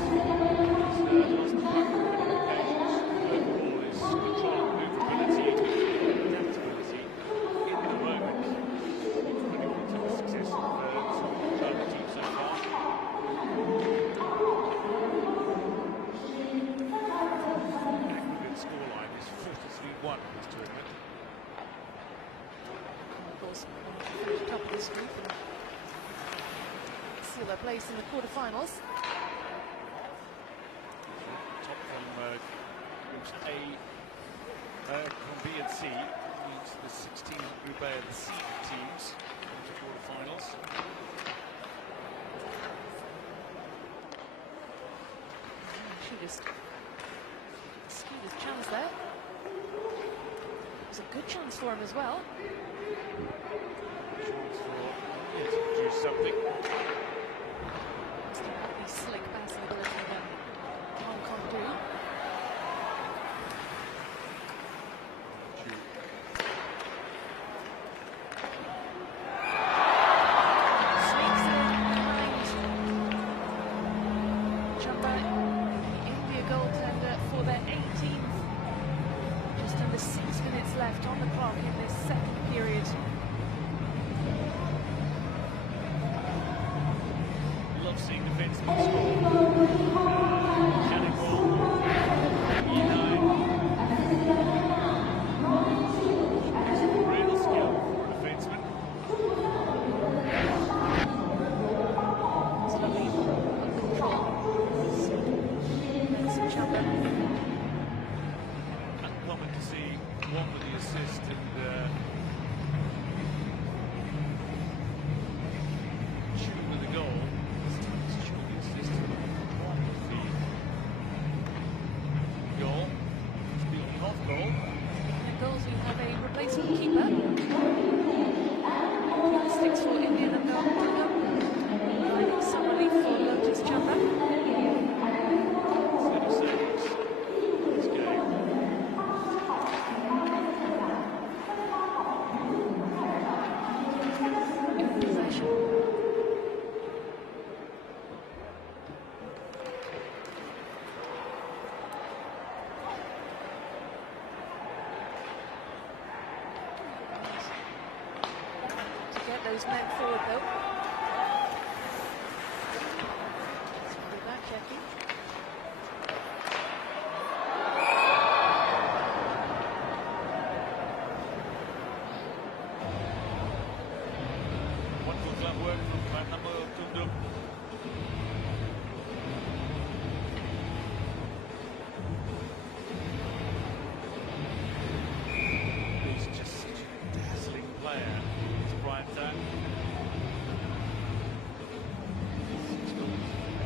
He's lost the puck on many occasions. Overall, his control and movability, adaptability in the aerobic. Critical to the success of the China team so far. Aggregate scoreline is 43-1 in this tournament. Of course, top of this group and seal their place in the quarterfinals. Top from groups A, from B and C, means the 16 group A and the C teams into quarterfinals. She just skewed his chance there. It was a good chance for him as well. Chance for India to produce something. Still have the slick passing ability that Hong Kong do. Sneaks it in behind Chumba, the India goaltender, for their 18th. Just under 6 minutes left on the clock in this second period. Love seeing defensemen score. Cannonball, E9. Real skill for a defenseman. It's lovely control. That's Chumba. Uncommon to see one with the assist and Chu with the goal. This time it's Chu with the assist and one with the goal. Stealing off goal. And goals, we have a replacement keeper. Sticks for Indian and finding some relief for Lotus Chumba. Set of saves this game. those men forward though. Somebody back checking. Wonderful club work from number Tunduk. He's just such a dazzling player. It's Brian Dunn.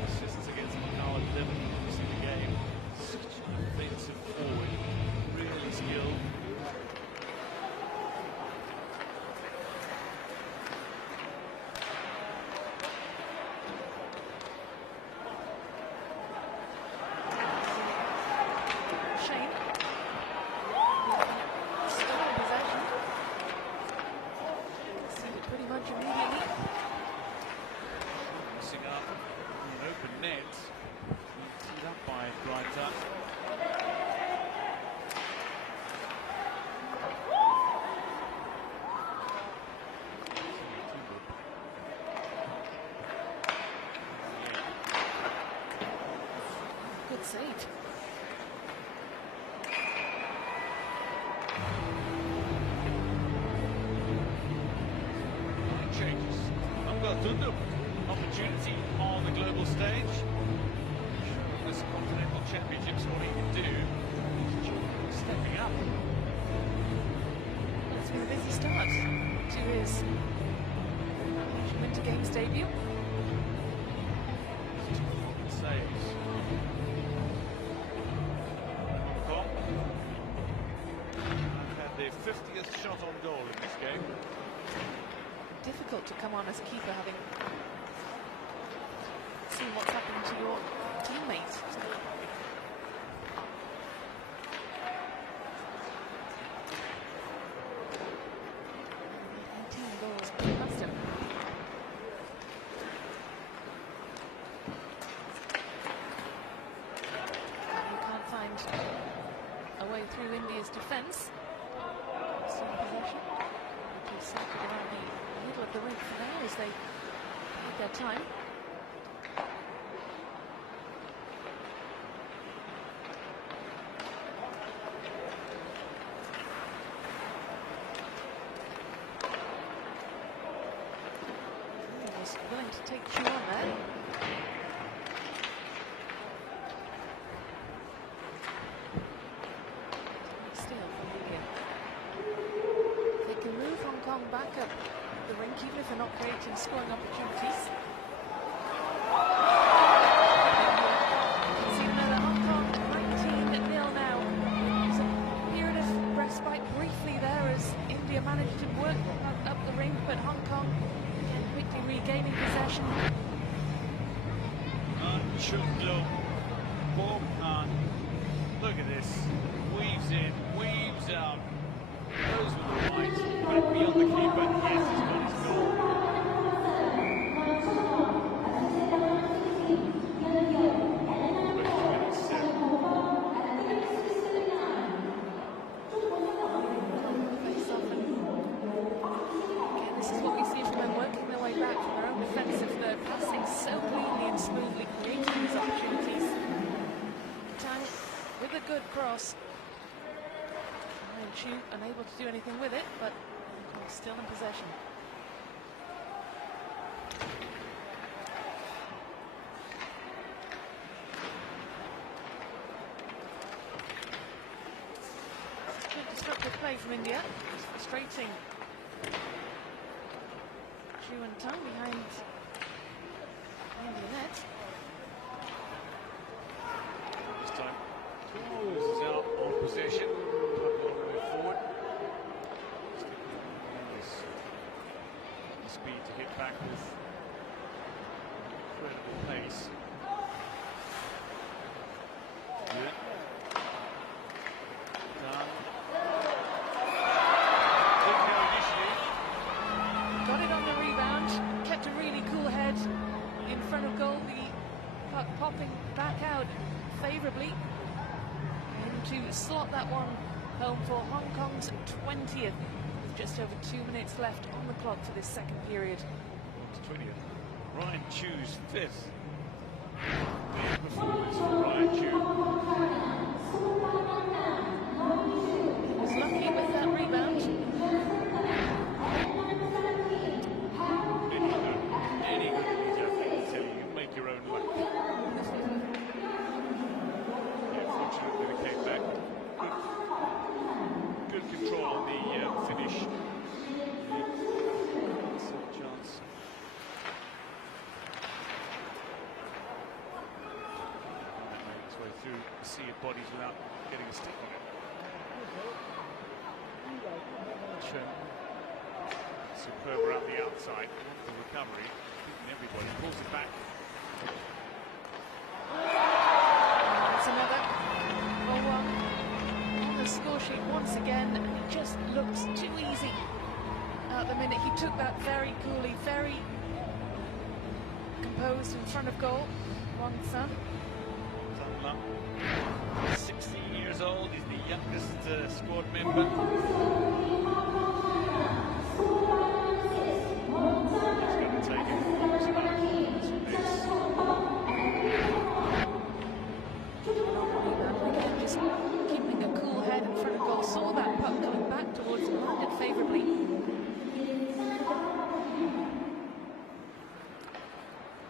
Assists against Macau at 11 in the game. Such an offensive forward. Really skilled. Good save. Changes. Tunduk, opportunity on the global stage. This Continental Championships, what he can do. Stepping up. It's been a busy start to his Winter Games debut. Saves. Hong Kong had their 50th shot on goal in this game. Difficult to come on as a keeper, having seen what's happened to your teammates. 18 goals past him. You can't find a way through India's defence. Still in possession. They've circled around the middle of the rink for now as they take their time. Was willing to take you on there. Steal from India. They can move Hong Kong back up the rink, even if they're not creating scoring opportunities. You can see another Hong Kong 19-0 now. There's a period of respite briefly there as India managed to work up the rink, but Hong Kong again quickly regaining possession. Chunduk, Bob Khan. Look at this. Weaves in, weaves out. Goes with the right. Put it beyond the keeper. Yes, he's got his goal. Again, this is what we see from them working their way back from their own defensive third, passing so cleanly and smoothly, creating these opportunities. Tang with a good cross. Chu unable to do anything with it, but still in possession. Good disruptive play from India. It's frustrating. Chu and Tang behind the net. This time, closes out on possession. Forward. Speed to hit back with incredible pace. Yeah. Done. Didn't go initially. Got it on the rebound, kept a really cool head in front of goal, the puck popping back out favourably. And to slot that one home for Hong Kong's 20th Just over 2 minutes left on the clock for this second period. 20th. Ryan Chew's fifth. Big performance from Ryan Chew. He was lucky with that rebound. Any good at these athletes, tell you, you make your own luck. Yeah, fortunately they came back. Good control on the finish. Chance. Made its way through a sea of bodies without getting a stick on it. Superb around the outside. The recovery, beating everybody, pulls it back. It's another 0-1 on the score sheet once again, and he just looks too easy at the minute. He took that very coolly, very composed in front of goal. Wang Sun. 16 years old, he's the youngest squad member. He's going to take it from this. Again, just keeping a cool head in front of goal. Saw that puck coming back towards him, landed favourably.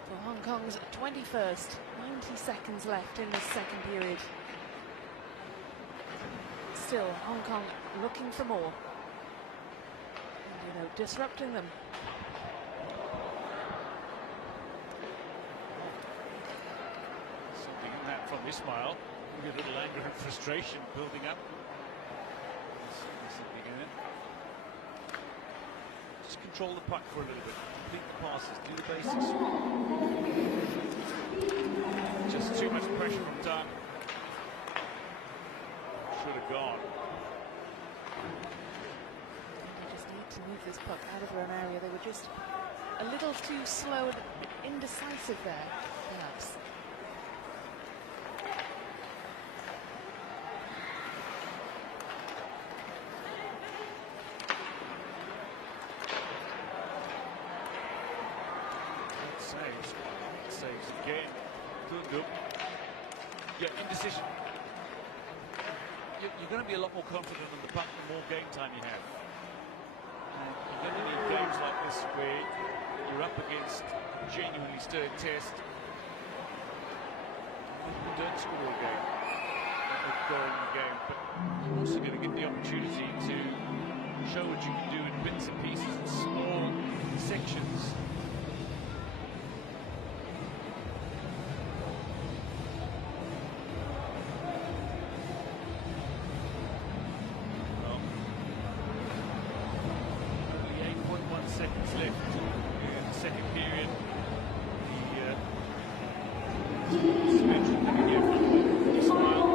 For Hong Kong's 21st, 90 seconds left in this second period. Still, Hong Kong looking for more. And, disrupting them. Something in that from Ismail. Maybe a little anger and frustration building up. Something in it. Just control the puck for a little bit. Complete the passes. Do the basics. Just too much pressure from Tan. Should have gone. They just need to move this puck out of their own area. They were just a little too slow and indecisive there, perhaps. Saves again. Good. Yeah, indecision. You're going to be a lot more confident on the puck the more game time you have. And you're going to need games like this where you're up against a genuinely stern test. You don't score a game, not a goal in the game, but you're also going to get the opportunity to show what you can do in bits and pieces and small sections. Seconds left in the second period. The suspension coming here from Ismail.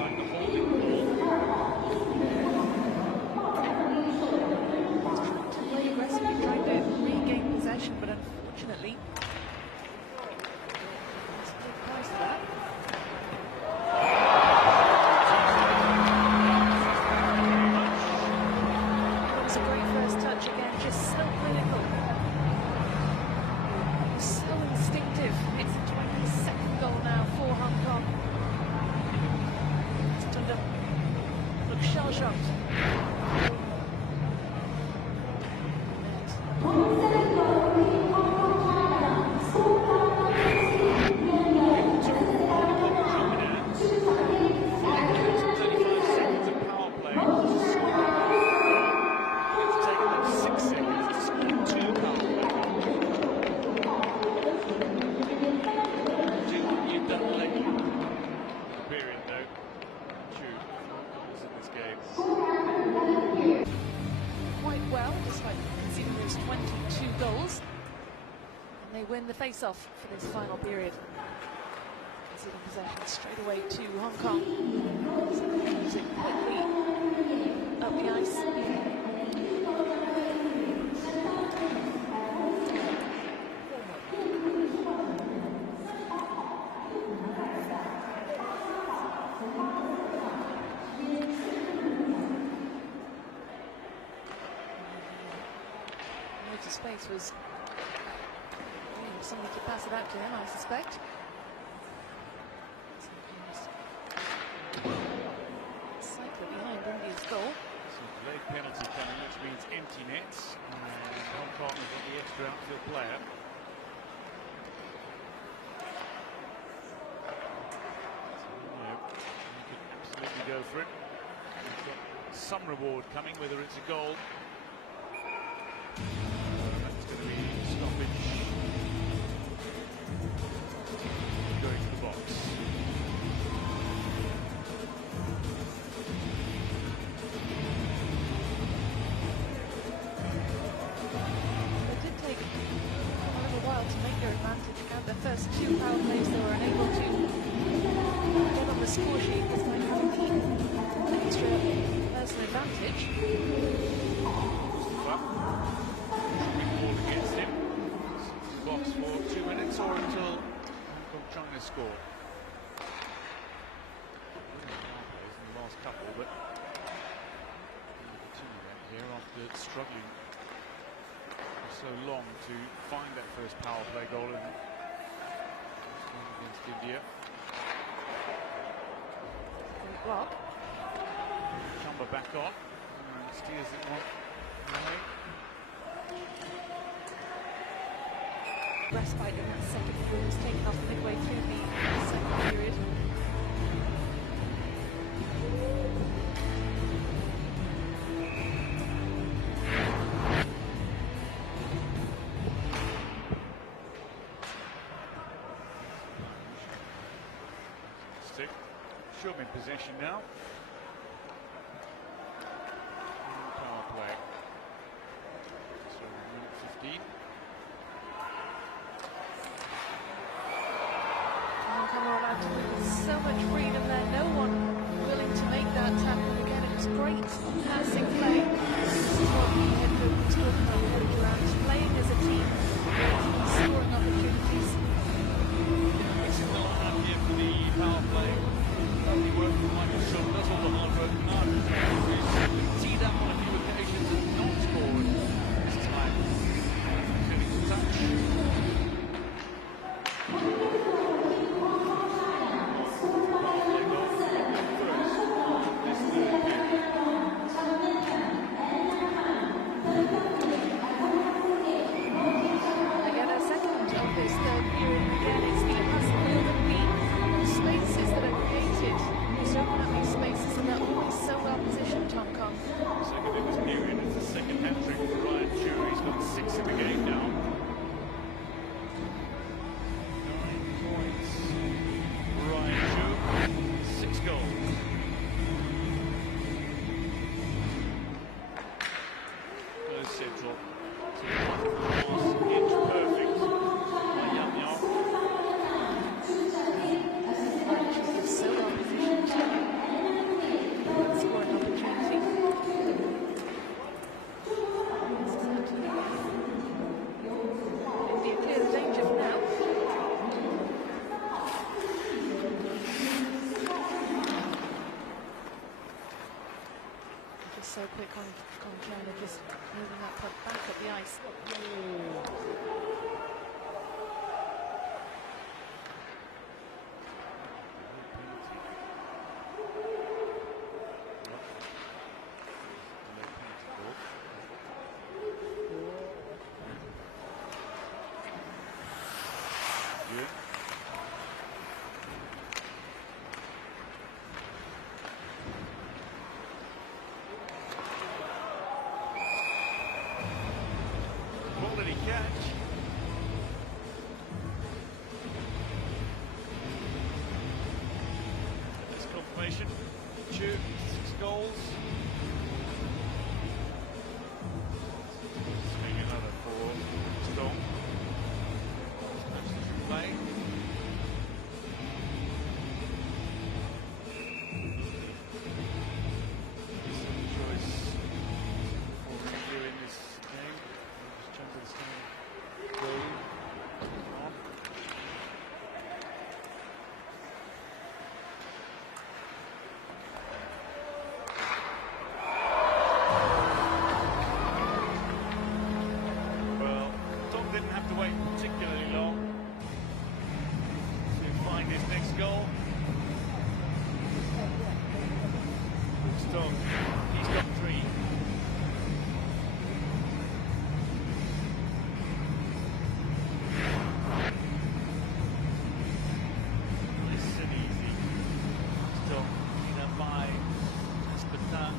Like the holding ball. Really aggressively trying to regain possession, but unfortunately, there's a big price for that. Win the face-off for this final period. Conceding possession straight away to Hong Kong. So moving quickly up the ice. pace was somebody to pass it out to him, I suspect. Cycler behind India's goal. So delayed penalty coming, which means empty nets. And Hong Kong has got the extra outfield player. Absolutely go for it. He's got some reward coming, whether it's a goal. That's going to be stoppage. Going to the box. It did take a little while to make their advantage. Out their first 2 power plays, they were unable to get on the score sheet despite having the extra personal advantage. Ball against him. Box for 2 minutes or until Hong Kong China score. In the last couple, but continue that here after struggling for so long to find that first power play goal against India. Block. Chumba back on and steers it one away. Respite in that second period was taken off midway through the second period. Stick. Show him in possession now. Power play. So minute 15. Hong Kong are allowed to move with so much freedom there. No one willing to make that tackle again. It was great passing play. This is what the head coach was talking about all around. Playing as a team, scoring opportunities. Mixing the line here for the power play. Lovely work from Michael Shaw. Does all the hard work now. He's teed up on a few occasions and not scored this time. Finish the touch. Again, a second of this third period. Again, it's the impossible that the spaces that are created just open up these spaces, and they're always so well positioned, Hong Kong. Second in this period. It's the second hat-trick for Ryan Chu. He's got 6 in the game now. 9 points. Ryan Chu, 6 goals. Goes central. Inch perfect by Yang Yang. Ryan is so well positioned. Scoring opportunity. India clear the danger for now. Just so quick on China, just moving that puck back up the ice. Good. Quality catch. That's confirmation. 2, 6 goals. Maybe another 4. Strong. Play. Choice for India in this game. Just jump to the stand. Go on. So he's got 3. Nice and easy. Still clean up by Espetan.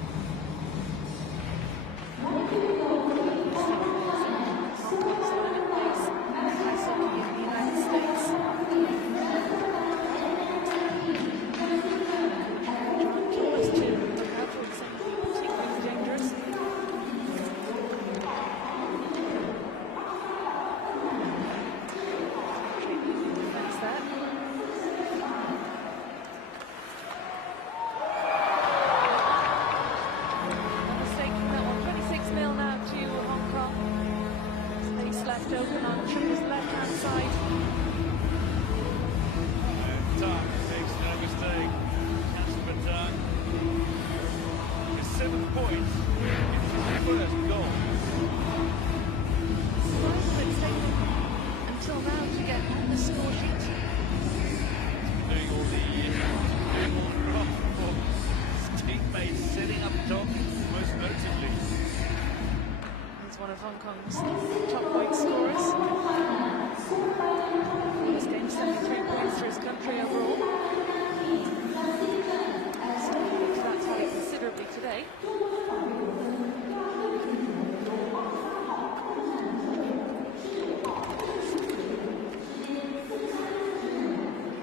Left open on China's left-hand side. And Tan makes no mistake. Espetan is 7 points. It's his first goal. It's taken until now to get on the score sheet. Doing all the rough for his teammates sitting up top, most notably. He's one of Hong Kong's top point scorers. This game, 73 points for his country overall. So he makes that tally considerably today.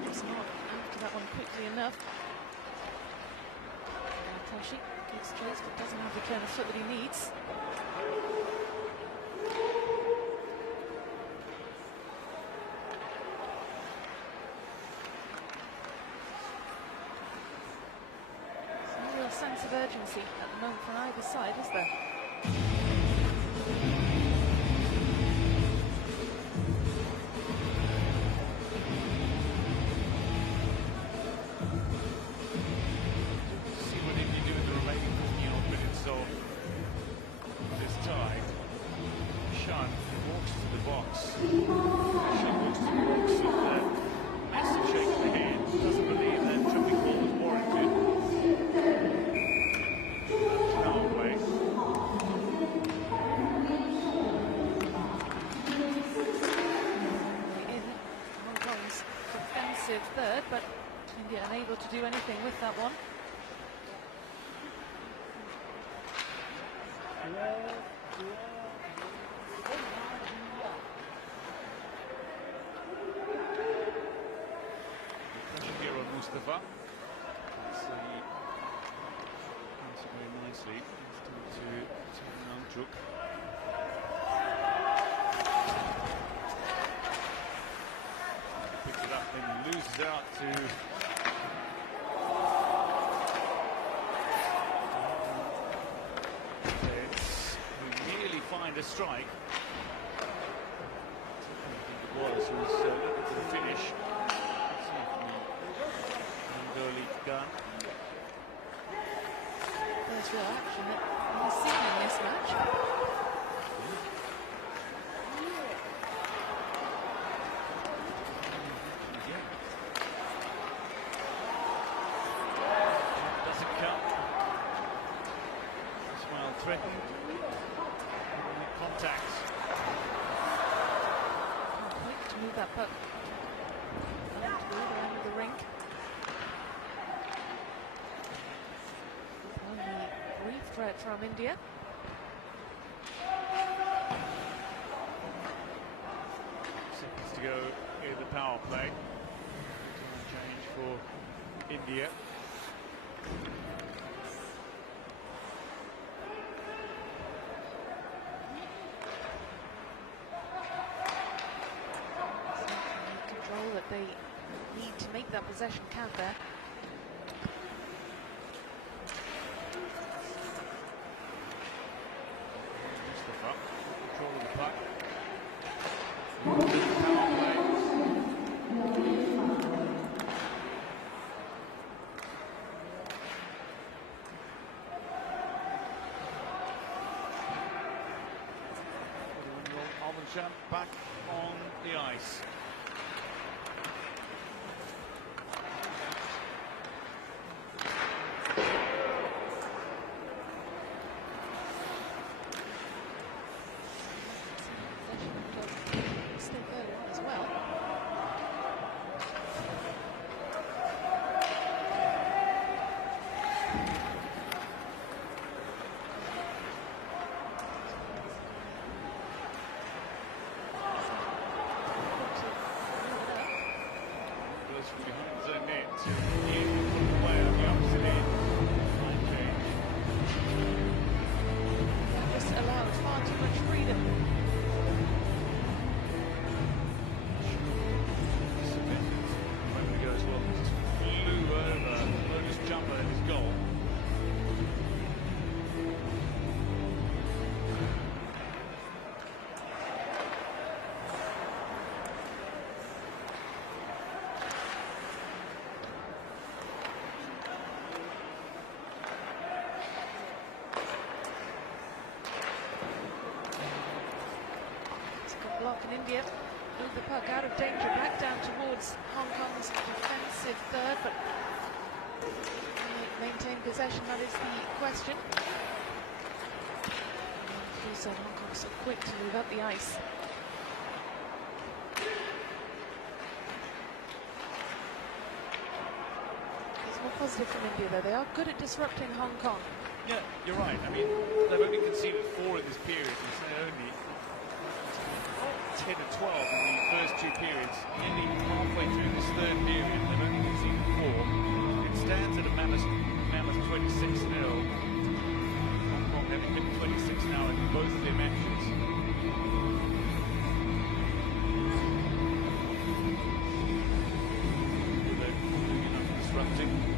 It's not after that one quickly enough. Tashi gives chase but doesn't have the turn of foot that he needs. Sense of urgency at the moment from either side, is there? See what India do in the remaining 14 minutes of this tie. Shan walks to the box. Actually walks to the box with a massive shake of the head. Doesn't believe that tripping ball was warranted. Third, but India unable to do anything with that one. Here on Mustafa. So he answered very nicely. To Nanchuk. Picks it up and loses out to Reds, who nearly find a strike. I think it was looking for the finish. Let's see if the Bengali gun. There's real action that he's seen in this match. Threatened contact. Quick to move that puck to the other end of the rink. Only brief threat from India. Seconds to go in the power play. Change for India. That they need to make that possession count there. Mustafa, control of the puck. Harbin back on the ice. and India move the puck out of danger, back down towards Hong Kong's defensive third, but maintain possession, that is the question. And you said Hong Kong so quick to move up the ice. It's more positive from India though, they are good at disrupting Hong Kong. Yeah, you're right. I mean, they've only conceded 4 in this period, and they're only 10 and 12 in the first 2 periods. Nearly halfway through this third period, they've only conceded 4. It stands at a mammoth 26-0. Hong Kong having hit 26 now in both of their matches. They're doing enough disrupting.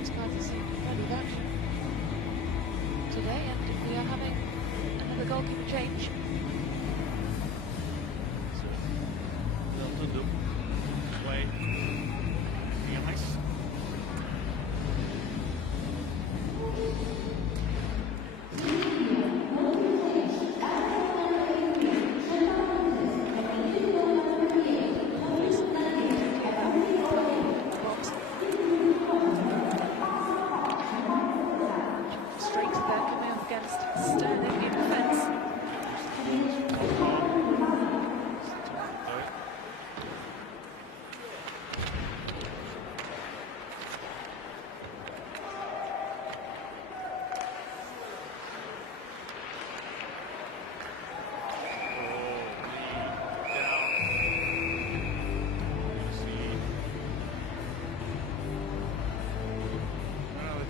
It's glad to see plenty of action today, and we are having another goalkeeper change. Delta way the ice.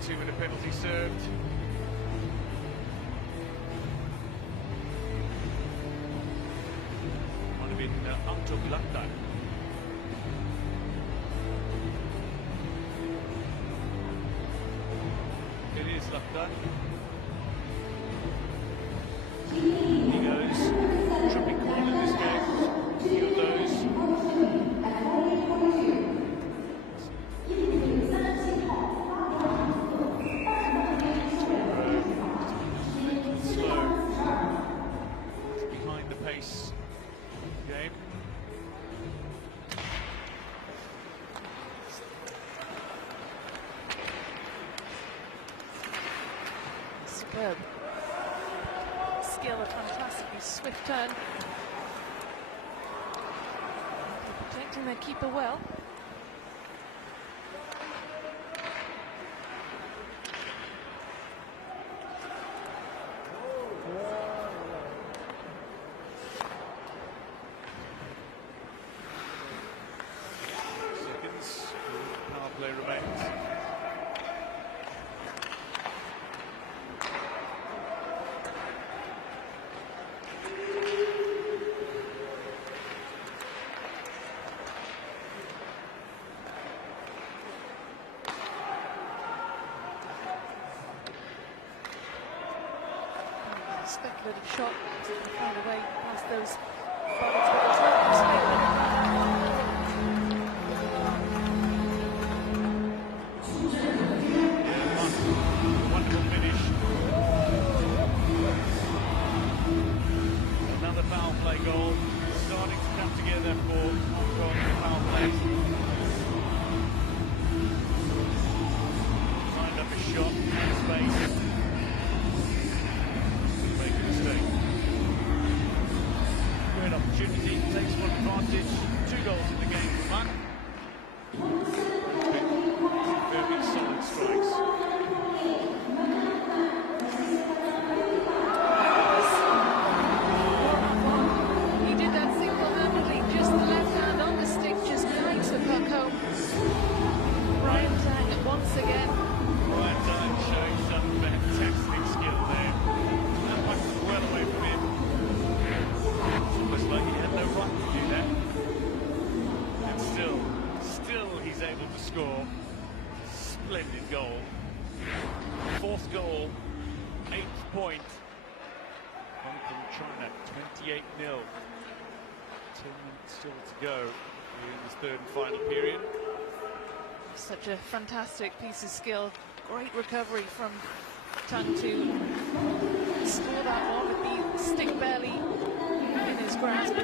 Two-minute penalty served. Might have been Untook Lakdan. It is Lakdan. He goes. Tripping call in this game. A few of those. Game. Superb skill, a fantastically swift turn. They're protecting their keeper well. Play remains. Speculative shot to find a way past those bodies, but there's no mistake. Foul play goal, starting to come together for Hong Kong in foul play. Lined up a shot in space. Make a mistake. Great opportunity, takes one advantage. 2 goals in the game for Mann. Very solid strikes. Score. Splendid goal. fourth goal, 8th point. Hong Kong, China, 28-0. 10 minutes still to go in this third and final period. Such a fantastic piece of skill. Great recovery from Tang to score that one with the stick barely in his grasp.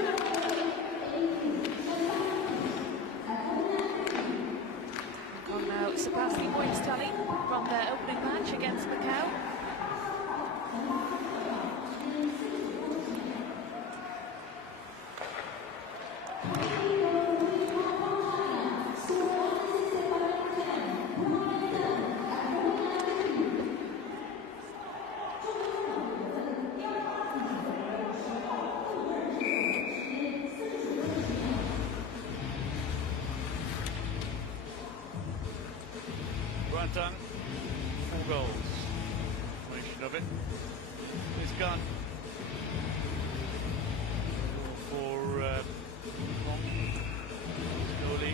Hong Kong now surpassing points tally from their opening match against Macau. Done. 4 goals. Combination of it. It's gone for Hong. Slowly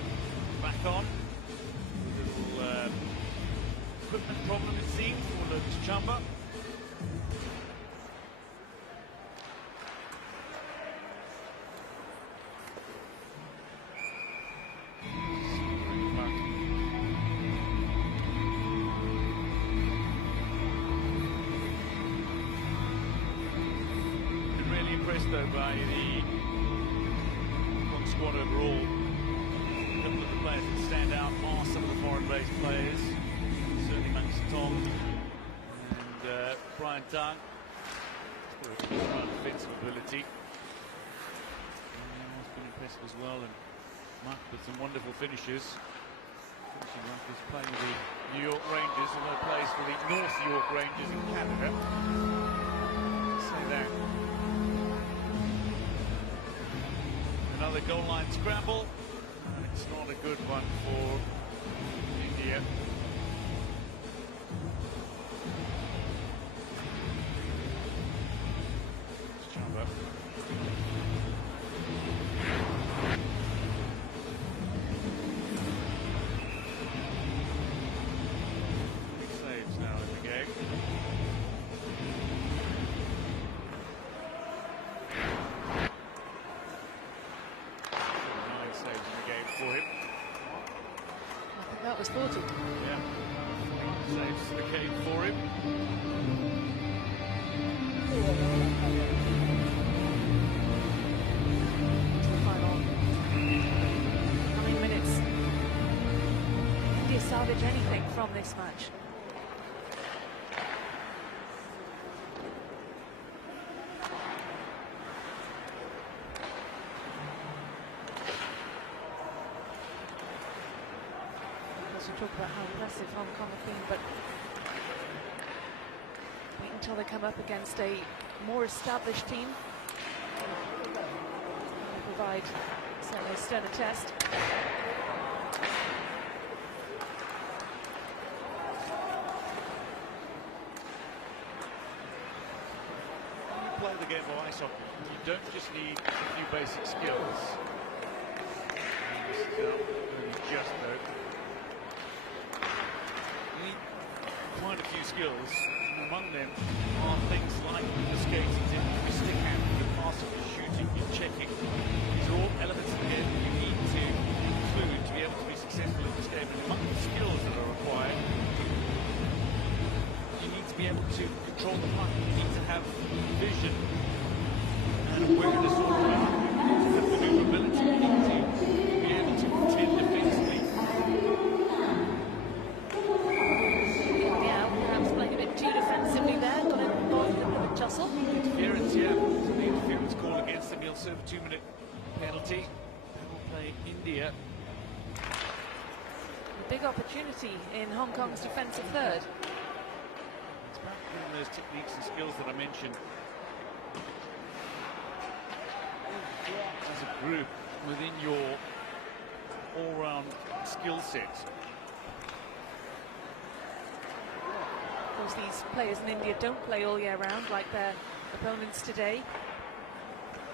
back on. Little equipment problem it seems for Lucas Chamba. Though by the Hong squad overall, a couple of the players that stand out are some of the foreign-based players, certainly Mang Tong and Brian Tang, defensive ability. Has been impressive as well, and Mark with some wonderful finishes. Finishing Mark is playing with the New York Rangers, although plays for the North York Rangers in Canada. Say that. Another goal line scramble, and it's not a good one for India. Chamba. Big saves now in the game. For him. I think that was 40. Yeah. Saves the game for him. To the final 9 minutes. India salvage anything from this match? We talk about how impressive Hong Kong have been, but wait until they come up against a more established team. They provide certainly a sterner test. When you play the game of ice hockey, you don't just need a few basic skills. Just though. Quite a few skills, and among them are things like the skating, the stick handling, the passing, the shooting, the checking. These are all elements of the game that you need to include to be able to be successful in this game. And among the skills that are required, you need to be able to control the puck. You need to have vision and awareness all around. You need to have maneuverability. You need to be able to contend defensively. Tussle. Interference, yeah. So the interference call against them. He'll serve a 2-minute penalty. Will play India. A big opportunity in Hong Kong's defensive third. It's about doing those techniques and skills that I mentioned. As a group within your all-round skill set. Of course, these players in India don't play all year round like their opponents today.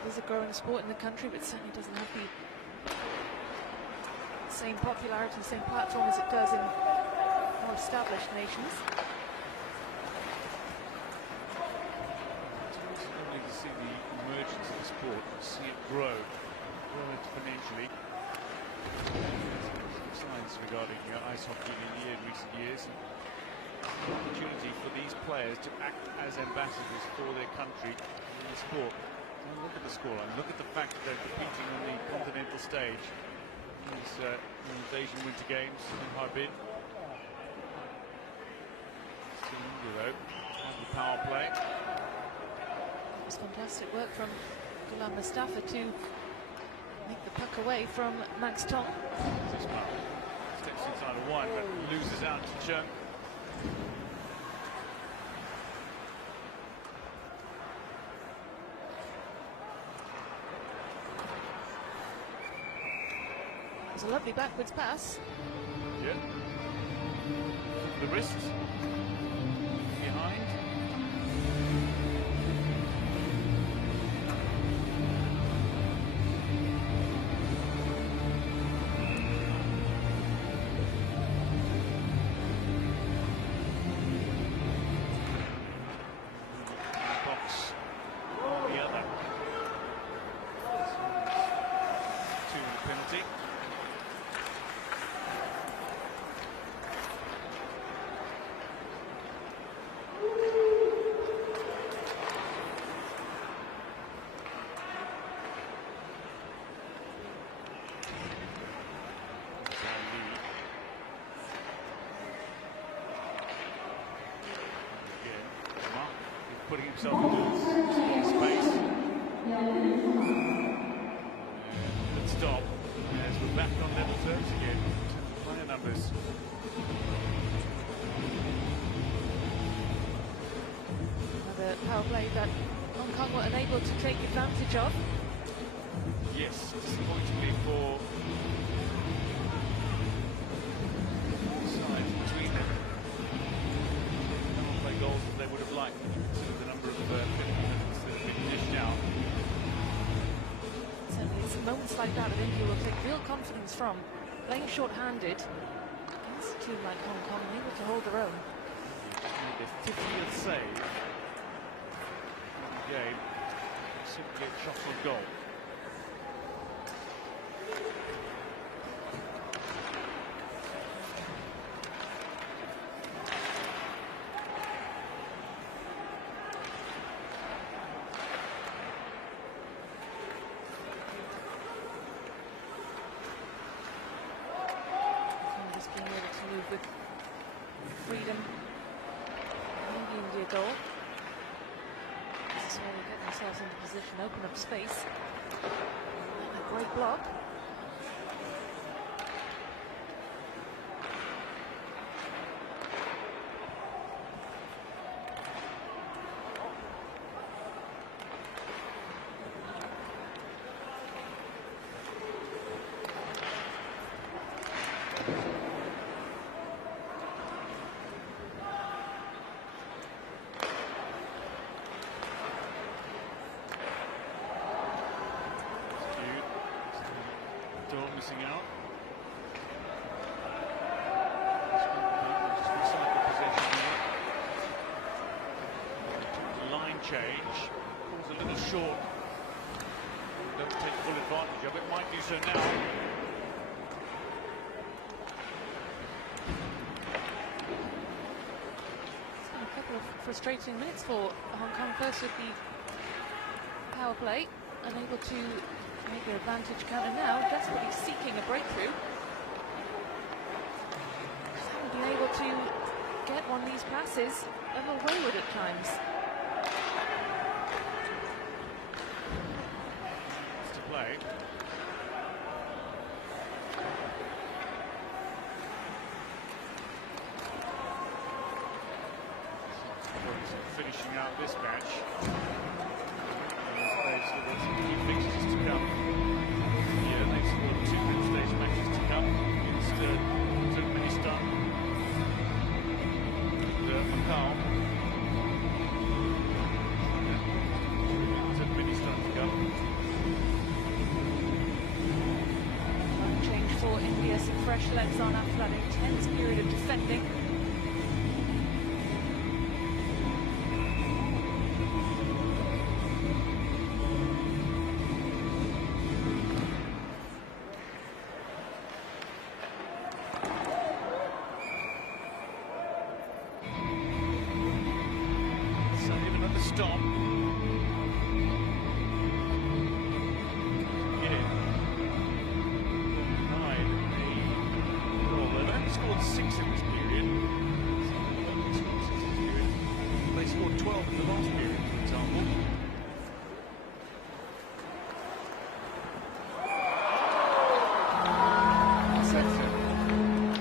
It is a growing sport in the country, but certainly doesn't have the same popularity, same platform as it does in more established nations. sport and see it grow exponentially. Some signs regarding ice hockey in recent years. An opportunity for these players to act as ambassadors for their country in the sport. And look at the scoreline. Look at the fact that they're competing on the continental stage. These Asian Winter Games in Harbin. Team Euro has the power play. It was fantastic work from Ghulam Mustafa to make the puck away from Max Tong. Steps inside of one, but loses out to Chung. That was a lovely backwards pass. Yeah. The wrist behind. Box on the other. To the penalty. Putting himself into space. Good stop. As we're back on level terms again. Higher numbers. Another power play that Hong Kong were unable to take advantage of. Yes, disappointingly for sides between them. Power play goals that they would have liked. The number of minutes that have been dished out. Certainly it's moments like that India will take real confidence from. Playing short-handed against a team like Hong Kong, able to hold their own. Their 50th save in the game. Simply get shot on goal. Being able to move with freedom in the India goal. This is where they get themselves into position, open up space. A great block. Missing out. Just inside the possession here. Line change. Falls a little short. Doesn't take full advantage of it. Might do so now. It's been a couple of frustrating minutes for Hong Kong. First with the power play, unable to make their advantage counter now, desperately seeking a breakthrough. Haven't been able to get one of these passes, a little wayward at times. To play. Finishing out this match. They've still got some key fixtures to come. Yeah, they've still got 2 group stage matches to come against Turkmenistan and Macau. Turkmenistan to come. Change for India, some fresh legs on after that intense period of defending. stop. Again, behind the goal. They've only scored 6 in this period. They scored 12 in the last period, for example.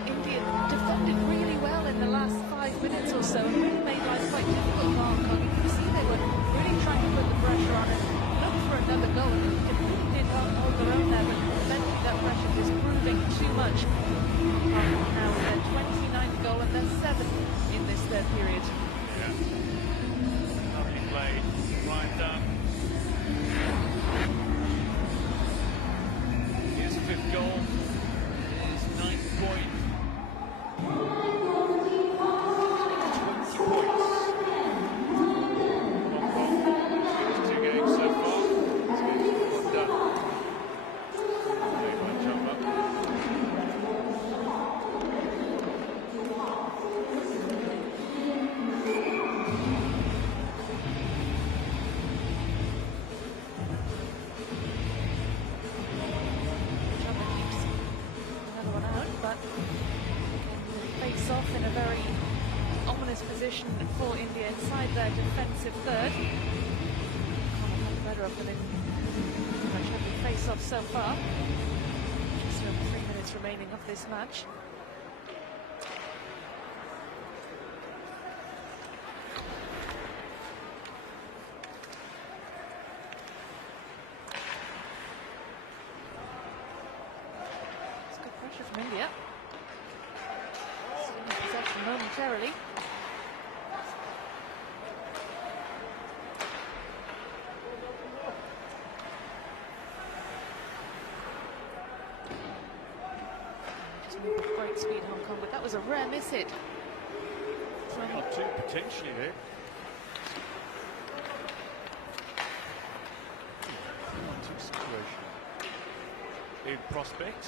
India defended really well in the last 5 minutes or so and really made life quite difficult for Hong Kong. You can see they were really trying to put the pressure on and look for another goal. They really did hold their own there, but eventually that pressure is proving too much. Hong Kong now with their 29th goal and their 7th in this third period. Yeah. Lovely play. Right done. Here's a 5th goal. His 9th point. 20 points. Hong Kong. These 2 games so far. This game's one done. Played by Chamba. Face off in a very ominous position for India inside their defensive third. Can't have better of them in much every face off so far. Just over 3 minutes remaining of this match. It's good pressure from India. Possession momentarily. Just moving with great speed, Hong Kong, but that was a rare miss hit. Or 2 potentially there. 2 situation. In prospect.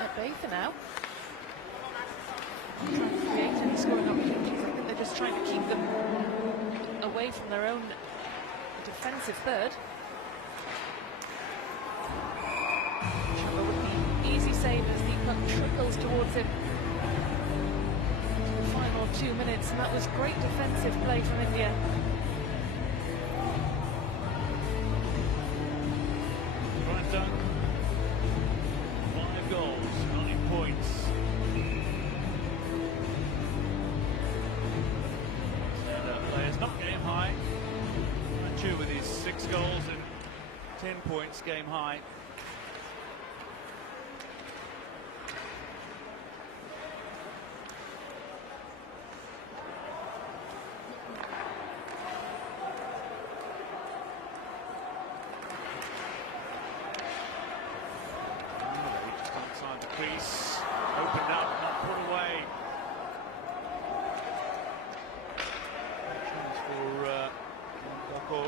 At bay for now. Trying to create any scoring opportunities. I think they're just trying to keep them away from their own defensive third. Chamba with the easy save as the puck trickles towards him. The final 2 minutes, and that was great defensive play from India. Right done. 5 goals, 9 points. And players not game high. Chu with his 6 goals and 10 points game high. Outside the crease, opened up, not put away. Chance for Moko.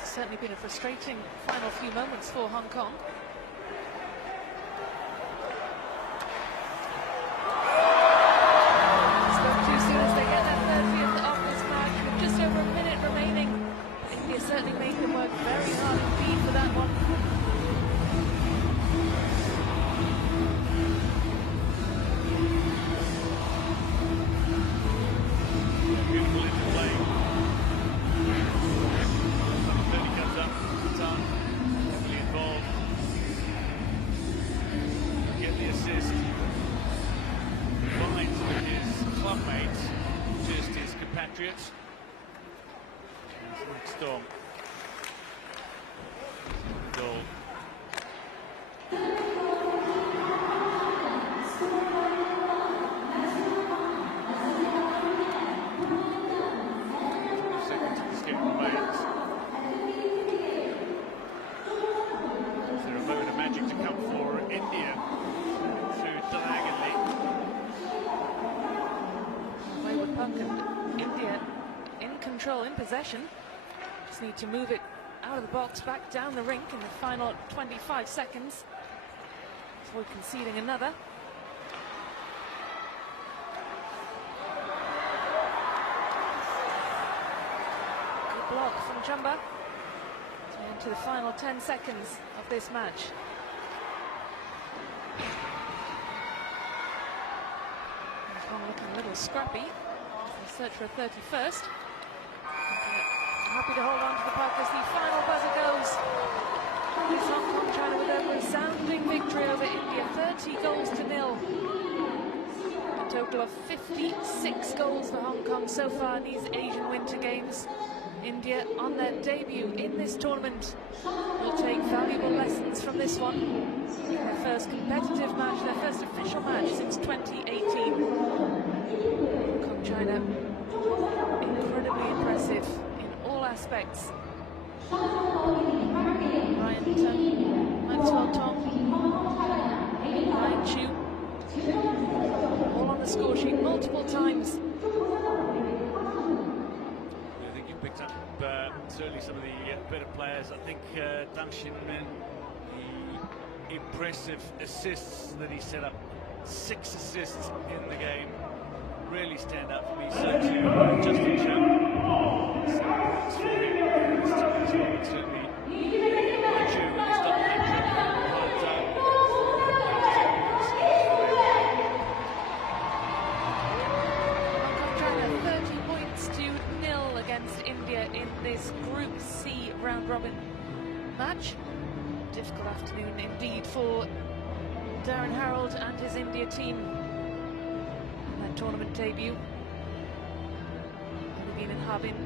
It's certainly been a frustrating final few moments for Hong Kong. Certainly made them work very hard indeed for that one. Beautiful interplay. Then he comes up, Tan, heavily involved. Get the assist. Finds with his clubmates, just his compatriots. Storm. Goal. puck, and India in control, in possession. Just need to move it out of the box, back down the rink in the final 25 seconds before conceding another. Good block from Chumba. Into the final 10 seconds of this match. Hong Kong looking a little scrappy. They search for a 31st. Happy to hold on to the puck as the final buzzer goes. This Hong Kong China with a resounding victory over India, 30 goals to nil. A total of 56 goals for Hong Kong so far in these Asian Winter Games. India, on their debut in this tournament, will take valuable lessons from this one. Their first competitive match, their first official match since 2018. Hong Kong China, incredibly impressive in all aspects. Ryan Maxwell Tong, Ryan Chu, all on the score sheet multiple times. Picked up certainly some of the better players. I think Dangshin Min, the impressive assists that he set up, 6 assists in the game, really stand out for me. So too Justin Chow, 7 points for him this time as well. Certainly Chu and his double hat-trick, against India in this Group C round-robin match. Difficult afternoon indeed for Darren Harold and his India team in their tournament debut. Only been in Harbin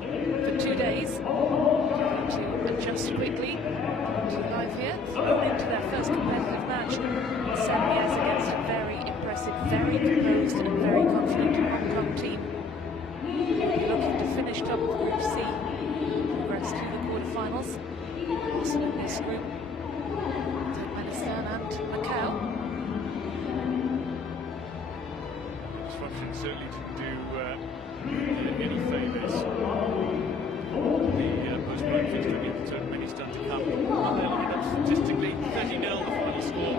for 2 days. Having to adjust quickly to life here. Thrown into their first competitive match. 7 years against a very impressive, very composed and very confident Hong Kong team. Looking to finish top of Group C, progress to the quarterfinals. Also in this group, Turkmenistan and Macau. Disruption certainly didn't do any favours. The postponed fixture against Turkmenistan to come. And they'll end up statistically 30-0 the final score,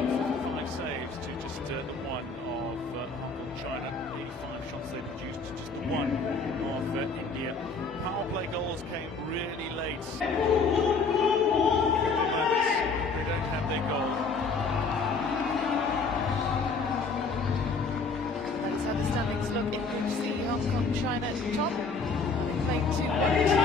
55 saves to just the one of Hong Kong China. 85 shots they produced to just the one of India. Power play goals came really late. They don't have their goal. That is how the standings look in Group C. Hong Kong, China at the top. They played 2-1.